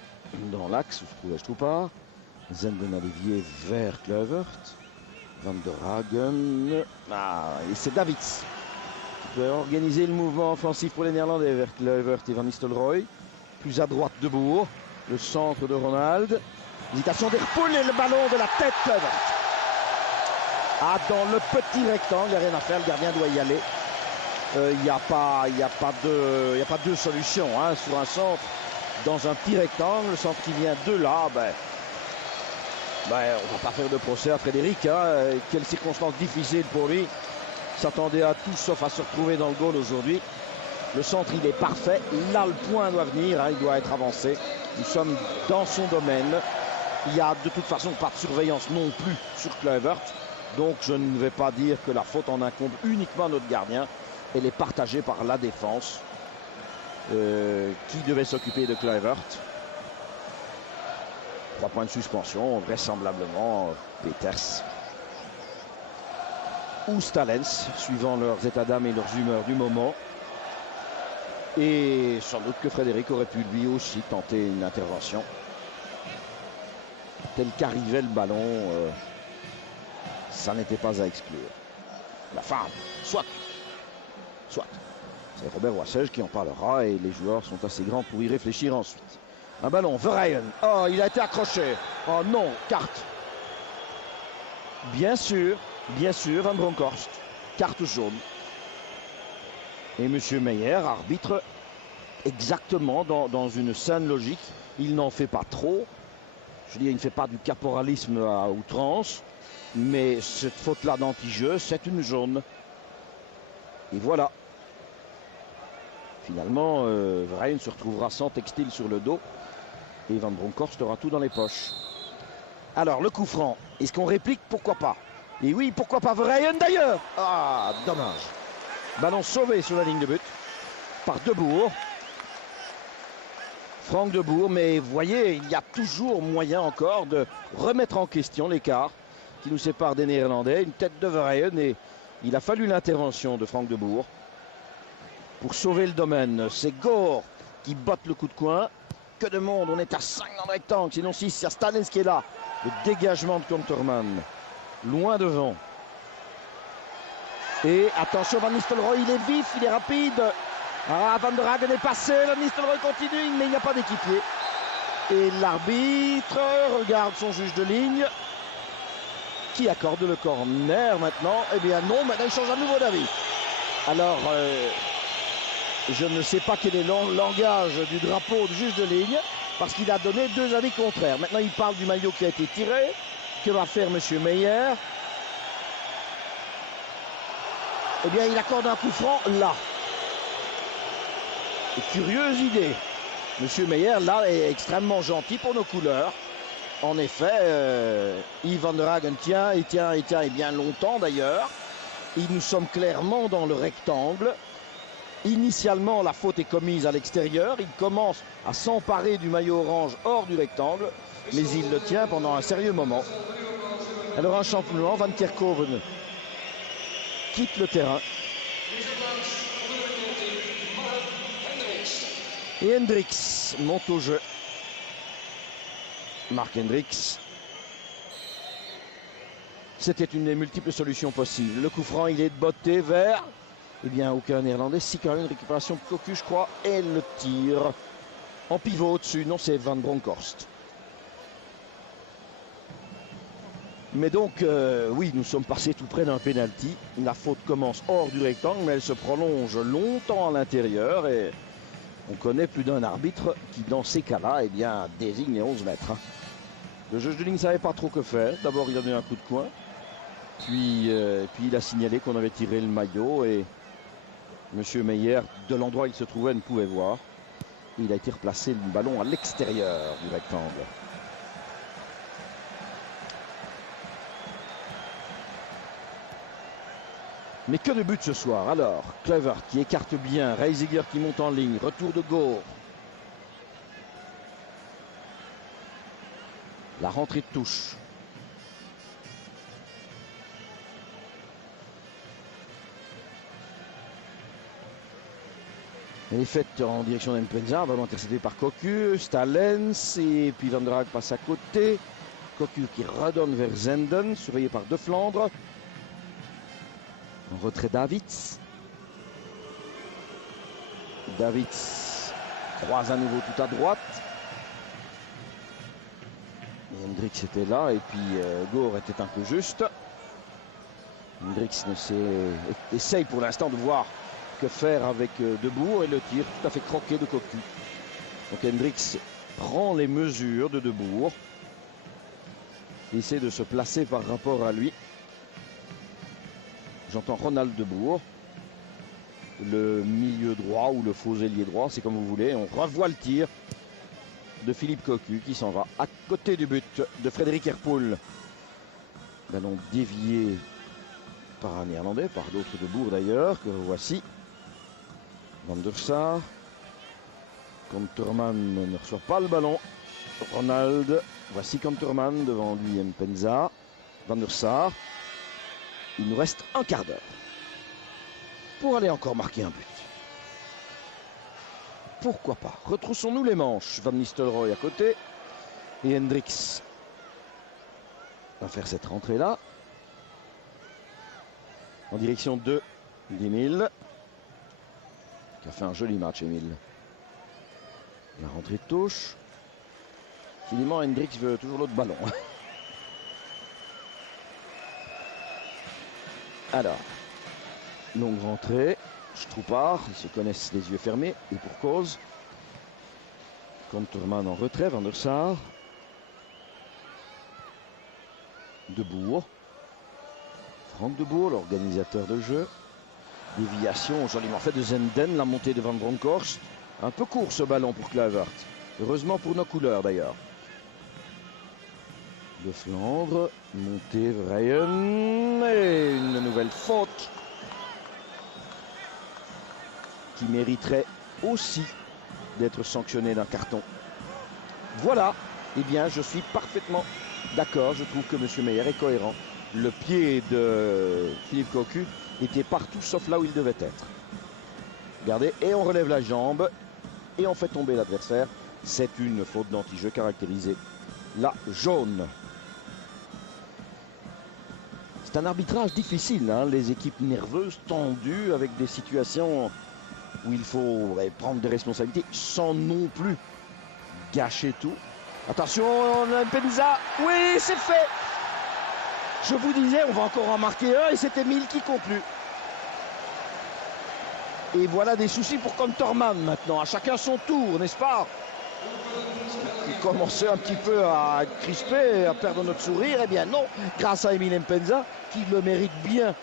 dans l'axe où se trouvait Stroupar. Zenden a dévié vers Kluivert. Van der Hagen. Ah, et c'est Davids qui peut organiser le mouvement offensif pour les Néerlandais vers Kluivert et Van Nistelrooy. Plus à droite de Bourg. Le centre de Ronald. Hésitation d'Herpoul et le ballon de la tête Kluivert. Ah, dans le petit rectangle, il n'y a rien à faire, le gardien doit y aller. Il n'y a pas deux solutions hein, sur un centre. Dans un petit rectangle, le centre qui vient de là, on ne va pas faire de procès à Frédéric. Hein. Quelle circonstance difficile pour lui. S'attendait à tout sauf à se retrouver dans le goal aujourd'hui. Le centre, il est parfait. Là, le point doit venir, hein, il doit être avancé. Nous sommes dans son domaine. Il n'y a de toute façon pas de surveillance non plus sur Kluivert. Donc je ne vais pas dire que la faute en incombe uniquement à notre gardien. Elle est partagée par la défense qui devait s'occuper de Kluivert. 3 points de suspension, vraisemblablement Peters ou Stalens, suivant leurs états d'âme et leurs humeurs du moment. Et sans doute que Frédéric aurait pu lui aussi tenter une intervention. Tel qu'arrivait le ballon, ça n'était pas à exclure. La fin, soit. C'est Robert Wassel qui en parlera et les joueurs sont assez grands pour y réfléchir ensuite. Un ballon, Verheyen. Oh, il a été accroché. Oh non, carte. Bien sûr, Van Bronckhorst. Carte jaune. Et M. Meyer, arbitre, exactement dans une saine logique. Il n'en fait pas trop. Je veux dire, il ne fait pas du caporalisme à outrance. Mais cette faute-là d'anti-jeu, c'est une jaune. Et voilà. Finalement, Verheyen se retrouvera sans textile sur le dos. Et Van Bronckhorst aura tout dans les poches. Alors, le coup franc. Est-ce qu'on réplique? Pourquoi pas? Et oui, pourquoi pas Verheyen d'ailleurs. Ah, dommage. Ballon sauvé sur la ligne de but par Debourg. Franck Debourg, mais vous voyez, il y a toujours moyen encore de remettre en question l'écart qui nous sépare des Néerlandais. Une tête de Verheyen et il a fallu l'intervention de Franck Debourg pour sauver le domaine. C'est Gore qui botte le coup de coin. Que de monde, on est à 5 dans le rectangle, sinon 6, c'est Stalens qui est là. Le dégagement de Conterman, loin devant. Et attention, Van Nistelrooy, il est vif, il est rapide. Ah, Van der Hagen est passé, Van Nistelrooy continue, mais il n'y a pas d'équipier. Et l'arbitre regarde son juge de ligne qui accorde le corner maintenant. Eh bien non, maintenant il change à nouveau d'avis. Alors, je ne sais pas quel est le langage du drapeau du juge de ligne, parce qu'il a donné deux avis contraires. Maintenant, il parle du maillot qui a été tiré. Que va faire M. Meyer? Eh bien, il accorde un coup franc là. Et curieuse idée. M. Meyer, là, est extrêmement gentil pour nos couleurs. En effet, Yves Van der Hagen tient, et bien longtemps d'ailleurs. Et nous sommes clairement dans le rectangle. Initialement, la faute est commise à l'extérieur. Il commence à s'emparer du maillot orange hors du rectangle, mais il le tient pendant un sérieux moment. Alors un changement, Van Kerkhoven quitte le terrain. Et Hendricks monte au jeu. Marc Hendricks. C'était une des multiples solutions possibles. Le coup franc, il est botté vers... Eh bien, aucun Néerlandais. Si, quand même, une récupération de Cocu, je crois. Et le tir en pivot au-dessus. Non, c'est Van Bronckhorst. Mais donc, oui, nous sommes passés tout près d'un penalty. La faute commence hors du rectangle, mais elle se prolonge longtemps à l'intérieur. Et on connaît plus d'un arbitre qui, dans ces cas-là, eh bien, désigne les 11 mètres. Le juge de ligne ne savait pas trop que faire. D'abord, il a donné un coup de coin. Puis il a signalé qu'on avait tiré le maillot. Et M. Meyer, de l'endroit où il se trouvait, ne pouvait voir. Il a été replacé le ballon à l'extérieur du rectangle. Mais que de buts ce soir. Alors, Kluivert qui écarte bien, Reisiger qui monte en ligne, retour de Gore. La rentrée de touche. Elle est faite en direction d'Mpenza, ballon intercepté par Cocu, Stalens, et puis Van der Hagen passe à côté. Cocu qui redonne vers Zenden, surveillé par De Flandre. En retrait Davids. Davids croise à nouveau tout à droite. Et Hendricks était là, et puis Gore était un peu juste. Hendricks essaye pour l'instant de voir que faire avec Debourg, et le tir tout à fait croqué de Cocu. Donc Hendricks prend les mesures de Debourg. Il essaie de se placer par rapport à lui. J'entends Ronald Debourg, le milieu droit ou le faux ailier droit, c'est comme vous voulez. On revoit le tir de Philippe Cocu qui s'en va à côté du but de Frédéric Herpoul. Ballon dévié par un Néerlandais, par d'autres Debourg d'ailleurs, que voici. Van der Sar. Conterman ne reçoit pas le ballon. Ronald, voici Conterman, devant lui Mpenza. Van der Sar. Il nous reste un quart d'heure pour aller encore marquer un but. Pourquoi pas? Retroussons-nous les manches. Van Nistelrooy à côté. Et Hendricks va faire cette rentrée-là. En direction de d'Emile. Qui a fait un joli match, Emile. La rentrée de touche. Finalement, Hendricks veut toujours l'autre ballon. Alors, longue rentrée, Stroupard, ils se connaissent les yeux fermés, et pour cause. Conterman en retrait, Van der Sar. Debourg. Franck Debourg, l'organisateur de jeu. Déviation joliment fait de Zenden, la montée de Van Bronckhorst. Un peu court ce ballon pour Kluivert. Heureusement pour nos couleurs d'ailleurs. de Flandre, montée Vreyen et une nouvelle faute qui mériterait aussi d'être sanctionnée d'un carton. Voilà, eh bien je suis parfaitement d'accord, je trouve que M. Meyer est cohérent. Le pied de Philippe Cocu était partout sauf là où il devait être. Regardez, et on relève la jambe et on fait tomber l'adversaire. C'est une faute d'anti-jeu caractérisée la jaune. C'est un arbitrage difficile, hein, les équipes nerveuses, tendues, avec des situations où il faut prendre des responsabilités sans non plus gâcher tout. Attention, Mpenza, oui, c'est fait. Je vous disais, on va encore en marquer un et c'est Emile qui conclut. Et voilà des soucis pour Contorman maintenant, à chacun son tour, n'est-ce pas? On commençait un petit peu à être crispé, à perdre notre sourire. Eh bien non, grâce à Emile Mpenza, qui le mérite bien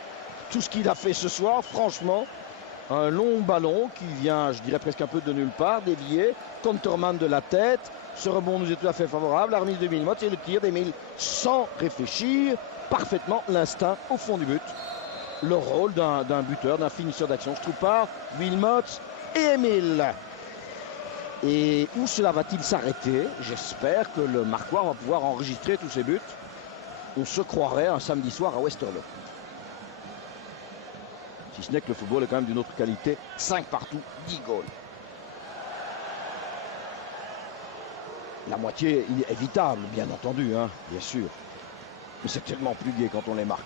tout ce qu'il a fait ce soir, franchement. Un long ballon qui vient, je dirais presque un peu de nulle part, dévié. Contorman de la tête. Ce rebond nous est tout à fait favorable. La remise de Wilmot et le tir d'Emile sans réfléchir. Parfaitement l'instinct au fond du but. Le rôle d'un buteur, d'un finisseur d'action. Je trouve pas Wilmot et Emile. Et où cela va-t-il s'arrêter? J'espère que le Marquois va pouvoir enregistrer tous ses buts. On se croirait un samedi soir à Westerlo. Si ce n'est que le football est quand même d'une autre qualité. 5 partout, 10 goals. La moitié est évitable, bien entendu, hein, bien sûr. Mais c'est tellement plus gai quand on les marque.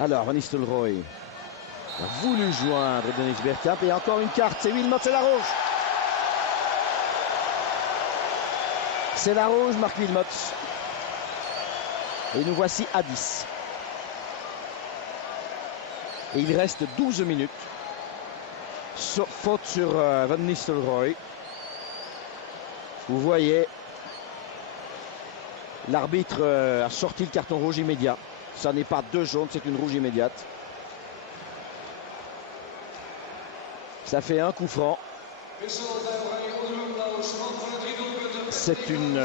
Alors, Van Nistelrooy a voulu joindre Dennis Bergkamp. Et encore une carte, c'est Wilmot, c'est la rouge. C'est la rouge, Marc Wilmot. Et nous voici à 10. Et il reste 12 minutes. Faute sur Van Nistelrooy. Vous voyez, l'arbitre a sorti le carton rouge immédiat. Ça n'est pas 2 jaunes, c'est une rouge immédiate. Ça fait un coup franc. C'est une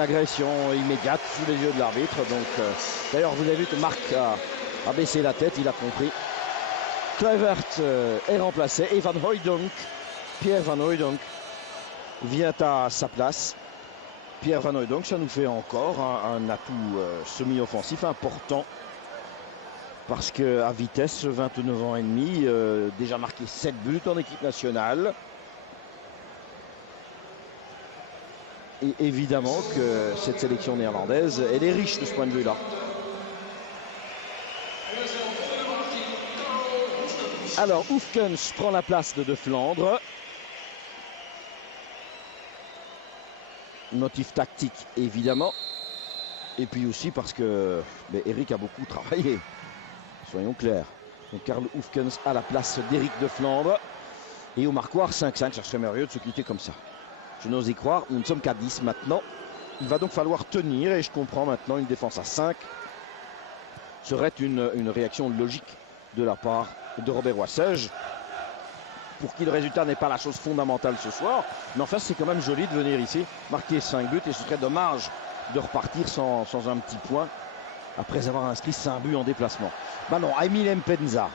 agression immédiate sous les yeux de l'arbitre. Donc, d'ailleurs, vous avez vu que Marc a baissé la tête, il a compris. Kluivert est remplacé et Van Hooijdonk, Pierre Van Hooijdonk, vient à sa place. Pierre Van Hooijdonk, ça nous fait encore un atout semi-offensif important. Parce qu'à Vitesse, 29 ans et demi, déjà marqué 7 buts en équipe nationale. Et évidemment que cette sélection néerlandaise, elle est riche de ce point de vue-là. Alors, Oefkens prend la place de Flandre. Motif tactique, évidemment. Et puis aussi parce que Eric a beaucoup travaillé. Soyons clairs. Donc Karl Oefkens à la place d'Eric de Flandre. Et au marquoir 5-5, ça serait merveilleux de se quitter comme ça. Je n'ose y croire, nous ne sommes qu'à 10 maintenant. Il va donc falloir tenir et je comprends maintenant une défense à 5 serait une réaction logique de la part de Robert Wassage. Pour qui le résultat n'est pas la chose fondamentale ce soir. Mais enfin, c'est quand même joli de venir ici, marquer 5 buts et ce serait dommage de repartir sans un petit point après avoir inscrit 5 buts en déplacement. Ballon à Emile Mpenza.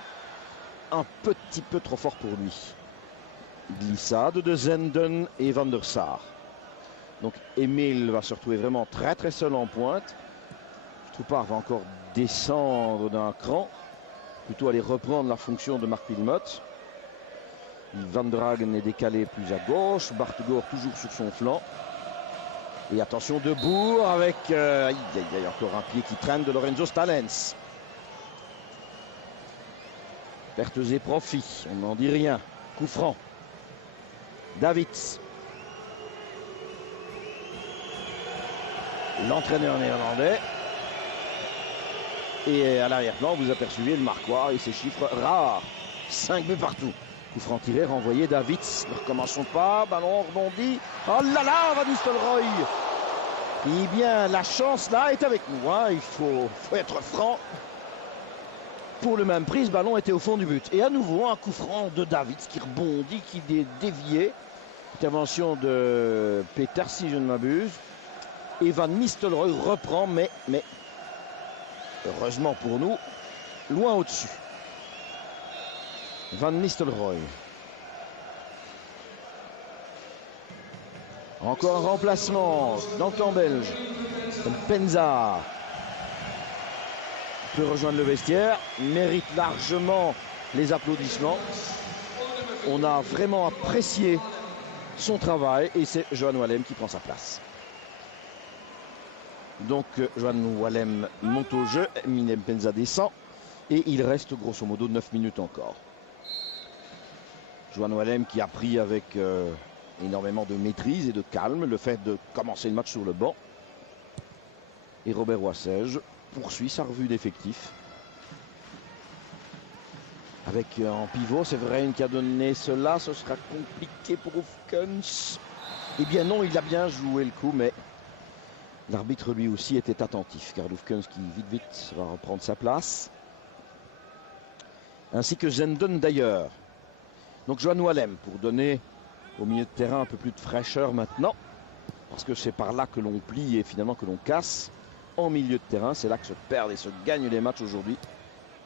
Un petit peu trop fort pour lui. Glissade de Zenden et Van der Sar. Donc Emile va se retrouver vraiment très très seul en pointe. Stroepar va encore descendre d'un cran. Plutôt aller reprendre la fonction de Marc Wilmot. Van der Hagen est décalé plus à gauche. Bartegor toujours sur son flanc. Et attention de Bourg avec encore un pied qui traîne de Lorenzo Stalens. Pertes et profits, on n'en dit rien. Coup franc. Davids. L'entraîneur néerlandais. Et à l'arrière-plan, vous apercevez le Marquois et ses chiffres rares. 5 buts partout. Coup franc tiré, renvoyé Davids. Ne recommençons pas. Ballon rebondi. Oh là là, Van Nistelrooy. Eh bien, la chance là est avec nous. Hein. Il faut être franc. Pour le même prix, ce ballon était au fond du but. Et à nouveau, un coup franc de Davids qui rebondit, qui est dévié. Intervention de Peters, si je ne m'abuse. Et Van Nistelrooy reprend, mais heureusement pour nous, loin au-dessus. Van Nistelrooy. Encore un remplacement dans le camp belge. Penza peut rejoindre le vestiaire, mérite largement les applaudissements. On a vraiment apprécié son travail et c'est Johan Wallem qui prend sa place. Donc Johan Wallem monte au jeu, Minem Penza descend et il reste grosso modo 9 minutes encore. Johan Wallem qui a pris avec énormément de maîtrise et de calme le fait de commencer le match sur le banc. Et Robert Wassège poursuit sa revue d'effectifs. Avec en pivot, c'est vrai, qui a donné cela, ce sera compliqué pour Oefkens. Eh bien non, il a bien joué le coup, mais l'arbitre lui aussi était attentif, car Oefkens qui vite va reprendre sa place. Ainsi que Zenden d'ailleurs. Donc Johan Wallem pour donner au milieu de terrain un peu plus de fraîcheur maintenant. Parce que c'est par là que l'on plie et finalement que l'on casse. En milieu de terrain, c'est là que se perdent et se gagnent les matchs aujourd'hui.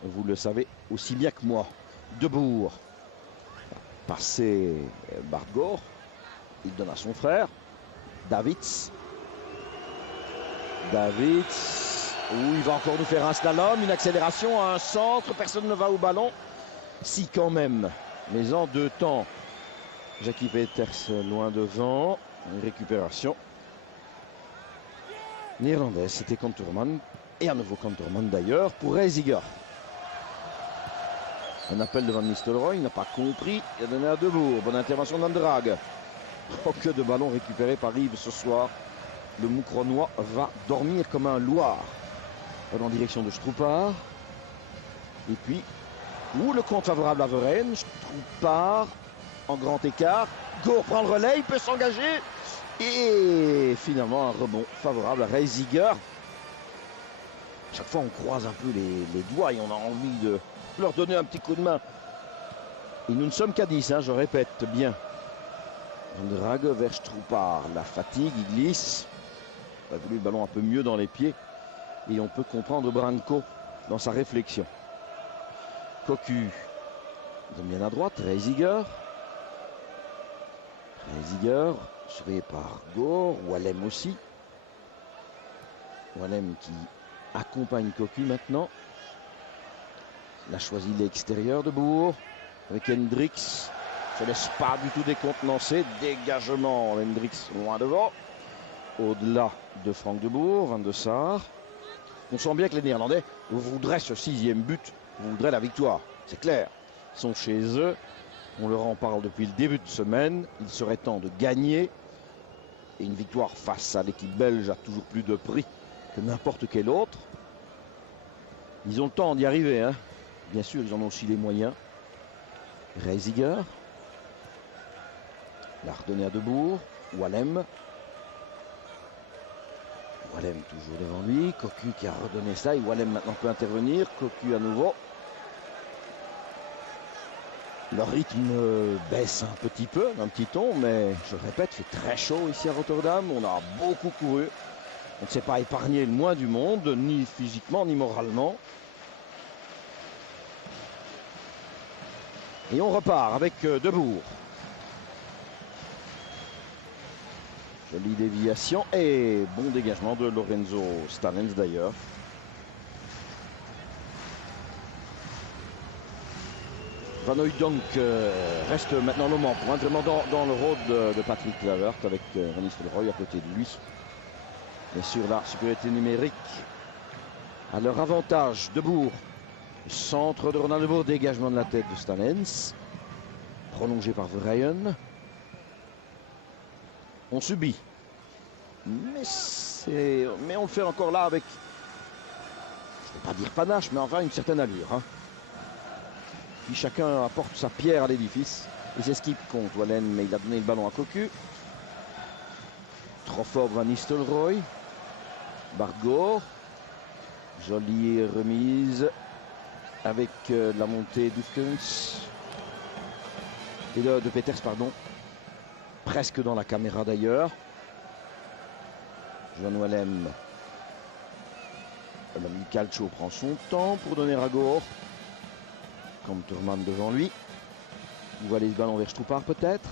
Vous le savez aussi bien que moi. Debourg. Passé Bargor. Il donne à son frère. Davids. Il va encore nous faire un slalom, une accélération, un centre. Personne ne va au ballon. Si quand même. Mais en deux temps. Jackie Peters loin devant. Une récupération. Néerlandaise, c'était Kantoorman. Et à nouveau Kantoorman d'ailleurs pour Reiziger. Un appel de Van Nistelrooy, il n'a pas compris. Il a donné à Debourg. Bonne intervention d'Andrag. Oh, que de ballons récupérés par Yves ce soir. Le Moucronois va dormir comme un loir. En direction de Stroupar. Et puis, le compte favorable à Verheyen. Stroupar en grand écart. Gour prend le relais, il peut s'engager. Et finalement, un rebond favorable à Reiziger. Chaque fois, on croise un peu les doigts et on a envie de leur donner un petit coup de main. Et nous ne sommes qu'à 10, hein, je répète bien. Andrag vers Stroupar. La fatigue, il glisse. Il a voulu le ballon un peu mieux dans les pieds. Et on peut comprendre Branco dans sa réflexion. Cocu donne bien à droite. Reiziger. Surveillé par Gour. Wallem aussi. Wallem qui accompagne Cocu maintenant. Il a choisi l'extérieur de Bourg. Avec Hendricks. Se laisse pas du tout décontenancer. Dégagement. Hendricks loin devant. Au-delà de Franck de Boer, Van de Sar. On sent bien que les Néerlandais voudraient ce 6e but, voudraient la victoire. C'est clair. Ils sont chez eux. On leur en parle depuis le début de semaine. Il serait temps de gagner. Et une victoire face à l'équipe belge a toujours plus de prix que n'importe quel autre. Ils ont le temps d'y arriver, hein. Bien sûr, ils en ont aussi les moyens. Reiziger. L'a redonné à Debourg. Wallem. Wallem toujours devant lui. Cocu qui a redonné ça. Et Wallem maintenant peut intervenir. Cocu à nouveau. Le rythme baisse un petit peu, un petit ton, mais je le répète, il fait très chaud ici à Rotterdam. On a beaucoup couru. On ne s'est pas épargné le moins du monde, ni physiquement, ni moralement. Et on repart avec Debourg. Jolie déviation et bon dégagement de Lorenzo Stanens d'ailleurs. Van Hooijdonk reste maintenant le moment pour vraiment dans le rôle de Patrick Kluivert avec Van Nistelrooy à côté de lui. Et sur la sécurité numérique, à leur avantage, Debourg. Centre de Ronald Debourg, dégagement de la tête de Stanens. Prolongé par Verheyen. On subit. Mais on le fait encore là avec, je ne vais pas dire panache, mais enfin une certaine allure. Hein. Puis chacun apporte sa pierre à l'édifice. Et c'est ce qui compte. Wallem, mais il a donné le ballon à Cocu. Trop fort Van Nistelrooy. Bargor. Jolie remise avec la montée d'Oefkens. Et de Peters, pardon. Presque dans la caméra d'ailleurs. Johan Wallem. L'ami Calcio prend son temps pour donner à Gore. Kanterman devant lui. Il va aller ce ballon vers Stroepar peut-être.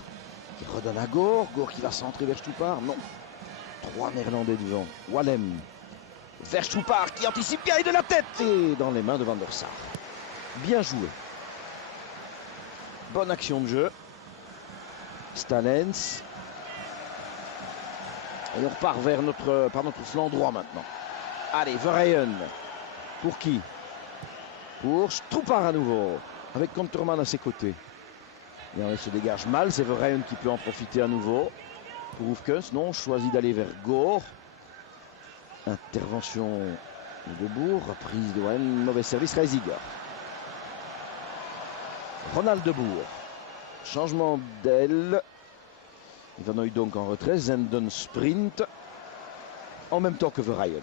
Qui redonne à Gore. Gore qui va centrer vers Stroepar. Non. 3 Néerlandais devant. Wallem. Vers Stroepar qui anticipe bien et de la tête. Et dans les mains de Van der Sar. Bien joué. Bonne action de jeu. Stalens. Et on repart vers par notre flanc droit maintenant. Allez, Verheyen. Pour qui? Pour Stroepar à nouveau. Avec Kanterman à ses côtés. Et il se dégage mal. C'est Verheyen qui peut en profiter à nouveau. Pour Hoefkens, non, choisit d'aller vers Gore. Intervention de Bourg. Reprise de Wallem. Mauvais service, Reisiger. Ronald de Bourg. Changement d'aile. Van Hooijdonk en retrait. Zenden sprint. En même temps que Verheyen.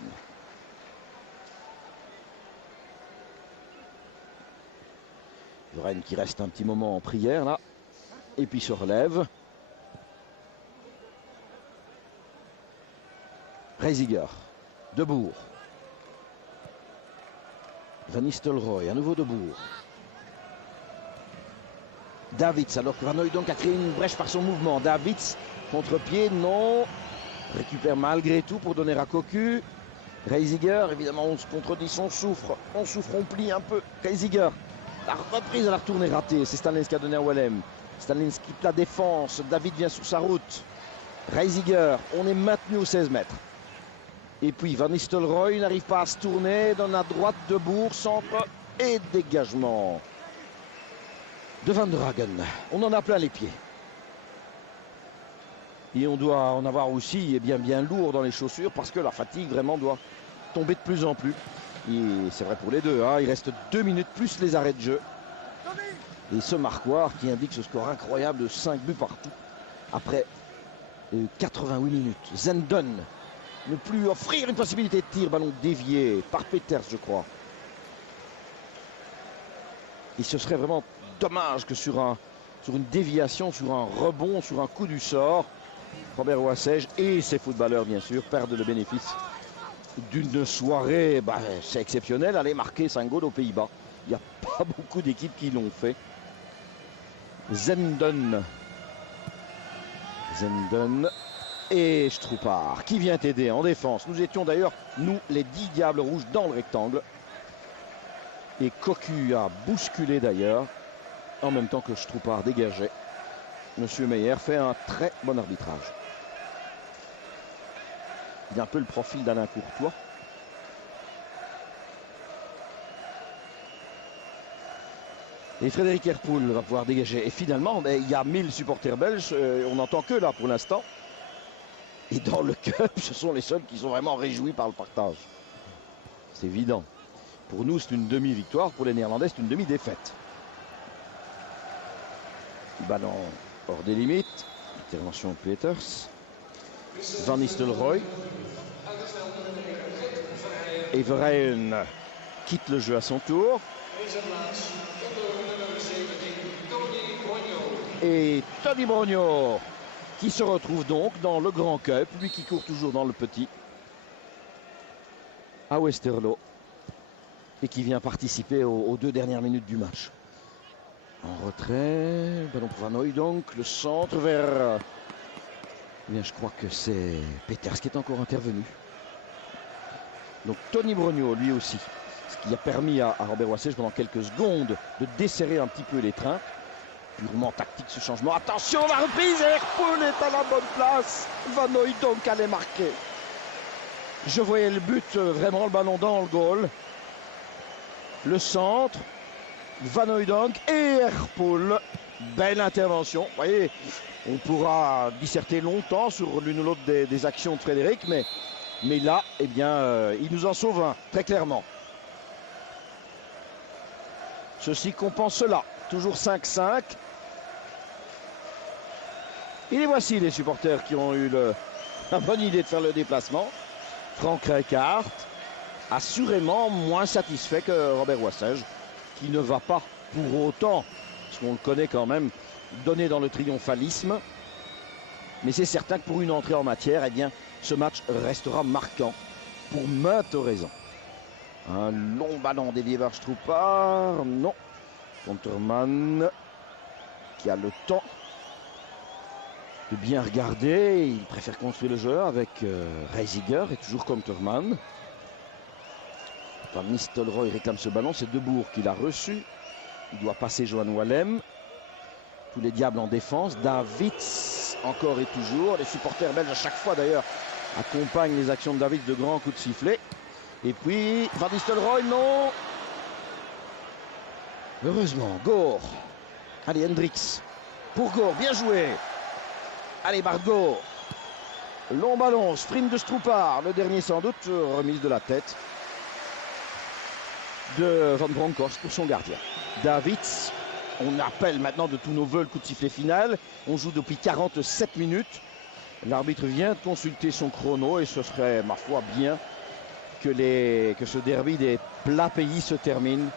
Verheyen qui reste un petit moment en prière là. Et puis se relève. Reisiger. De Bourg. Van Nistelrooy. À nouveau de Bourg. Davids, alors que Van Hooijdonk a créé une brèche par son mouvement. Davids, contre-pied, non. Récupère malgré tout pour donner à Cocu. Reisiger, évidemment, on se contredit, on souffre, on plie un peu. Reisiger, la reprise à la retournée ratée. C'est Stalens qui a donné à Wallem. Stalens quitte la défense. David vient sur sa route. Reisiger, on est maintenu aux 16 mètres. Et puis Van Nistelrooy n'arrive pas à se tourner. Donne à droite de Bourg, centre et dégagement de Van der Hagen. On en a plein les pieds. Et on doit en avoir aussi bien lourd dans les chaussures parce que la fatigue vraiment doit tomber de plus en plus. Et c'est vrai pour les deux. Hein. Il reste 2 minutes plus les arrêts de jeu. Et ce marquoir qui indique ce score incroyable de 5 buts partout. Après 88 minutes. Zenden ne plus offrir une possibilité de tir. Ballon dévié par Peters, je crois. Et ce serait vraiment dommage que sur une déviation, sur un rebond, sur un coup du sort, Robert Wassège et ses footballeurs, bien sûr, perdent le bénéfice d'une soirée, c'est exceptionnel, aller marquer 5 goals aux Pays-Bas. Il n'y a pas beaucoup d'équipes qui l'ont fait. Zenden et Stroepar qui vient aider en défense. Nous étions d'ailleurs, nous, les 10 Diables Rouges dans le rectangle. Et Cocu a bousculé d'ailleurs, en même temps que Stroepar dégageait. Monsieur Meyer fait un très bon arbitrage. Il a un peu le profil d'Alain Courtois. Et Frédéric Herpoul va pouvoir dégager. Et finalement, il y a 1000 supporters belges. On n'entend que là pour l'instant. Et dans le cup, ce sont les seuls qui sont vraiment réjouis par le partage. C'est évident. Pour nous, c'est une demi-victoire. Pour les Néerlandais, c'est une demi-défaite. Ballon hors des limites. Intervention de Peters. Van Nistelrooy. Et Verheyen quitte le jeu à son tour. Et Tony Brogno qui se retrouve donc dans le Grand Cup, lui qui court toujours dans le petit, à Westerlo, et qui vient participer aux 2 dernières minutes du match. En retrait, ballon pour Van Hooijdonk, le centre vers... Bien, je crois que c'est Peters qui est encore intervenu. Donc Tony Brogno, lui aussi, ce qui a permis à Robert Wassège pendant quelques secondes de desserrer un petit peu les trains. Purement tactique ce changement. Attention, la reprise, Herpoul est à la bonne place. Van Hooijdonk allait marquer. Je voyais le but, vraiment le ballon dans le goal. Le centre, Van Hooijdonk et Herpoul. Belle intervention. Vous voyez, on pourra disserter longtemps sur l'une ou l'autre des actions de Frédéric, mais là, eh bien, il nous en sauve un, très clairement. Ceci compense cela. Toujours 5-5. Et les voici les supporters qui ont eu la bonne idée de faire le déplacement. Frank Rijkaard, assurément moins satisfait que Robert Wassège, qui ne va pas pour autant, parce qu'on le connaît quand même, donner dans le triomphalisme. Mais c'est certain que pour une entrée en matière, eh bien, ce match restera marquant pour maintes raisons. Un long ballon dévié par Stroupar. Non. Konterman qui a le temps de bien regarder. Il préfère construire le jeu avec Reisiger et toujours Konterman. Van Nistelrooy réclame ce ballon. C'est De Boer qui l'a reçu. Il doit passer Johan Wallem. Tous les diables en défense. Davids encore et toujours. Les supporters belges à chaque fois d'ailleurs accompagnent les actions de Davids de grands coups de sifflet. Et puis Van Nistelrooy, non. Heureusement, Gore. Allez, Hendricks. Pour Gore, bien joué. Allez, Bargo. Long ballon, sprint de Stroupar. Le dernier sans doute, remise de la tête de Van Bronckhorst pour son gardien. Davids, on appelle maintenant de tous nos voeux le coup de sifflet final. On joue depuis 47 minutes. L'arbitre vient de consulter son chrono et ce serait, ma foi, bien que ce derby des plats pays se termine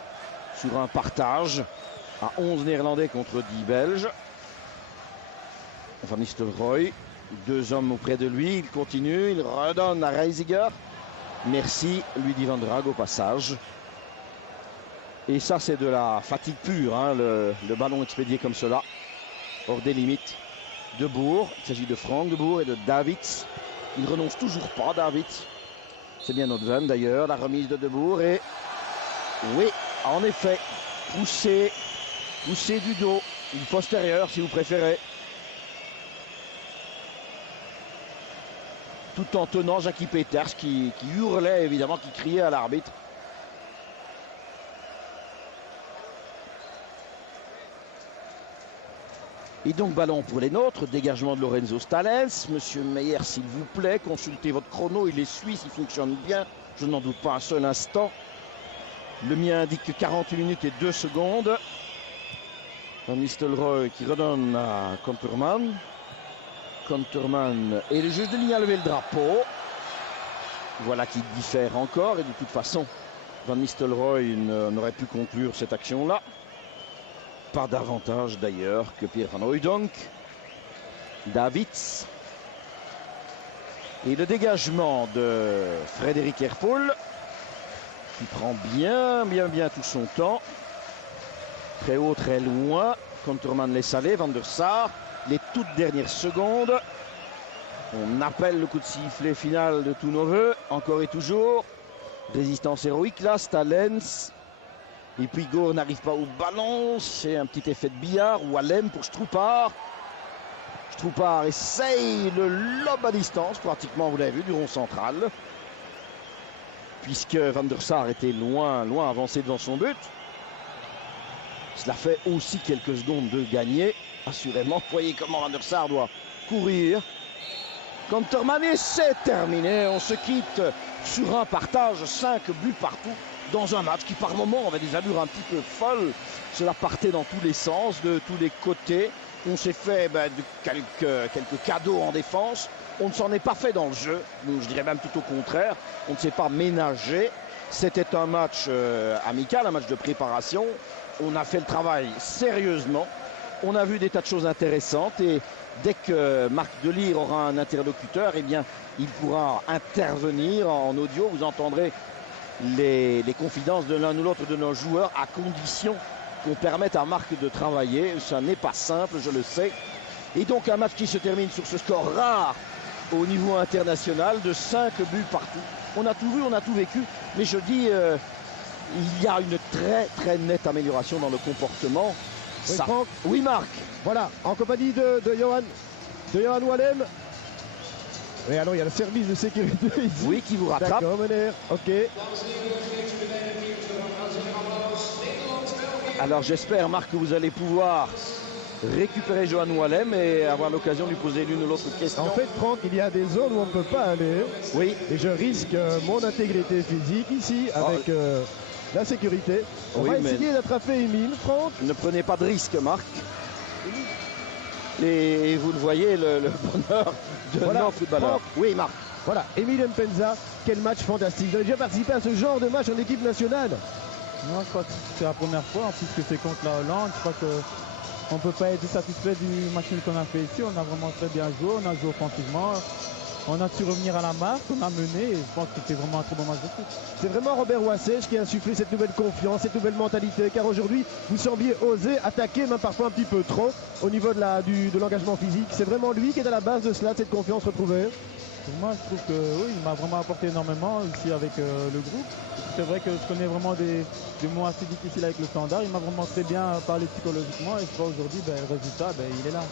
sur un partage à 11 Néerlandais contre 10 Belges. Van Nistelrooy, 2 hommes auprès de lui, il continue, il redonne à Reisiger. Merci, lui dit Van Drag au passage. Et ça, c'est de la fatigue pure, hein, le ballon expédié comme cela, hors des limites. De Boer, il s'agit de Frank De Boer et de Davids. Il ne renonce toujours pas, Davids. C'est bien notre veine d'ailleurs, la remise de Boer. Et oui, en effet, poussé du dos, une postérieure si vous préférez. Tout en tenant Jackie Peters qui hurlait évidemment, qui criait à l'arbitre. Et donc ballon pour les nôtres, dégagement de Lorenzo Stalens. Monsieur Meyer, s'il vous plaît, consultez votre chrono, il est suisse, il fonctionne bien, je n'en doute pas un seul instant. Le mien indique que 48 minutes et 2 secondes. Van Nistelrooy qui redonne à Konterman. Konterman et le juge de ligne a levé le drapeau. Voilà qui diffère encore et de toute façon, Van Nistelrooy n'aurait pu conclure cette action-là. Pas davantage d'ailleurs que Pierre van Hooijdonk. Davids. Et le dégagement de Frédéric Herpol qui prend bien tout son temps. Très haut, très loin. Konterman laisse aller. Van der Sar. Les toutes dernières secondes. On appelle le coup de sifflet final de tous nos voeux. Encore et toujours. Résistance héroïque là. Stalens. Et puis Gore n'arrive pas au ballon, c'est un petit effet de billard. Wallem pour Stroupar. Stroupar essaye le lob à distance, pratiquement, vous l'avez vu, du rond central. Puisque Van der Sar était loin avancé devant son but. Cela fait aussi quelques secondes de gagner, assurément. Vous voyez comment Van der Sar doit courir. Konterman, et c'est terminé. On se quitte sur un partage, 5 buts partout. Dans un match qui par moments avait des allures un petit peu folles. Cela partait dans tous les sens, de tous les côtés. On s'est fait quelques cadeaux en défense. On ne s'en est pas fait dans le jeu. Je dirais même tout au contraire. On ne s'est pas ménagé. C'était un match amical, un match de préparation. On a fait le travail sérieusement. On a vu des tas de choses intéressantes. Et dès que Marc Delire aura un interlocuteur, eh bien, il pourra intervenir en audio. Vous entendrez les confidences de l'un ou l'autre de nos joueurs, à condition qu'on permette à Marc de travailler. Ça n'est pas simple, je le sais. Et donc un match qui se termine sur ce score rare au niveau international de 5 buts partout. On a tout vu, on a tout vécu, mais je dis il y a une très nette amélioration dans le comportement. Oui, Ça... Franck. Oui, Marc. Voilà, en compagnie de Johan Wallem. Et alors il y a le service de sécurité ici. Oui, qui vous rattrape. D'accord, Meneer, ok. Alors j'espère, Marc, que vous allez pouvoir récupérer Johan Wallem et avoir l'occasion de lui poser l'une ou l'autre question. En fait, Franck, il y a des zones où on ne peut pas aller. Oui. Et je risque mon intégrité physique ici avec la sécurité. On va essayer d'attraper Émile, Franck. Ne prenez pas de risque, Marc. Et vous le voyez, le bonheur de nos footballeurs. Oui, Marc. Voilà, Émile Mpenza, quel match fantastique. Vous avez déjà participé à ce genre de match en équipe nationale? Non, je crois que c'est la première fois, en plus que c'est contre la Hollande. Je crois que on ne peut pas être satisfait du match qu'on a fait ici. On a vraiment très bien joué, on a joué offensivement. On a su revenir à la marque, on a mené et je pense que c'était vraiment un très bon match de foot. C'est vraiment Robert Wassège qui a insufflé cette nouvelle confiance, cette nouvelle mentalité, car aujourd'hui vous sembliez oser attaquer, même parfois un petit peu trop au niveau de l'engagement physique. C'est vraiment lui qui est à la base de cela, de cette confiance retrouvée. Pour moi, je trouve que oui, il m'a vraiment apporté énormément ici avec le groupe. C'est vrai que je connais vraiment des mots assez difficiles avec le Standard. Il m'a vraiment très bien parlé psychologiquement et je crois aujourd'hui, le résultat, il est là.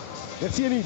Merci Émile.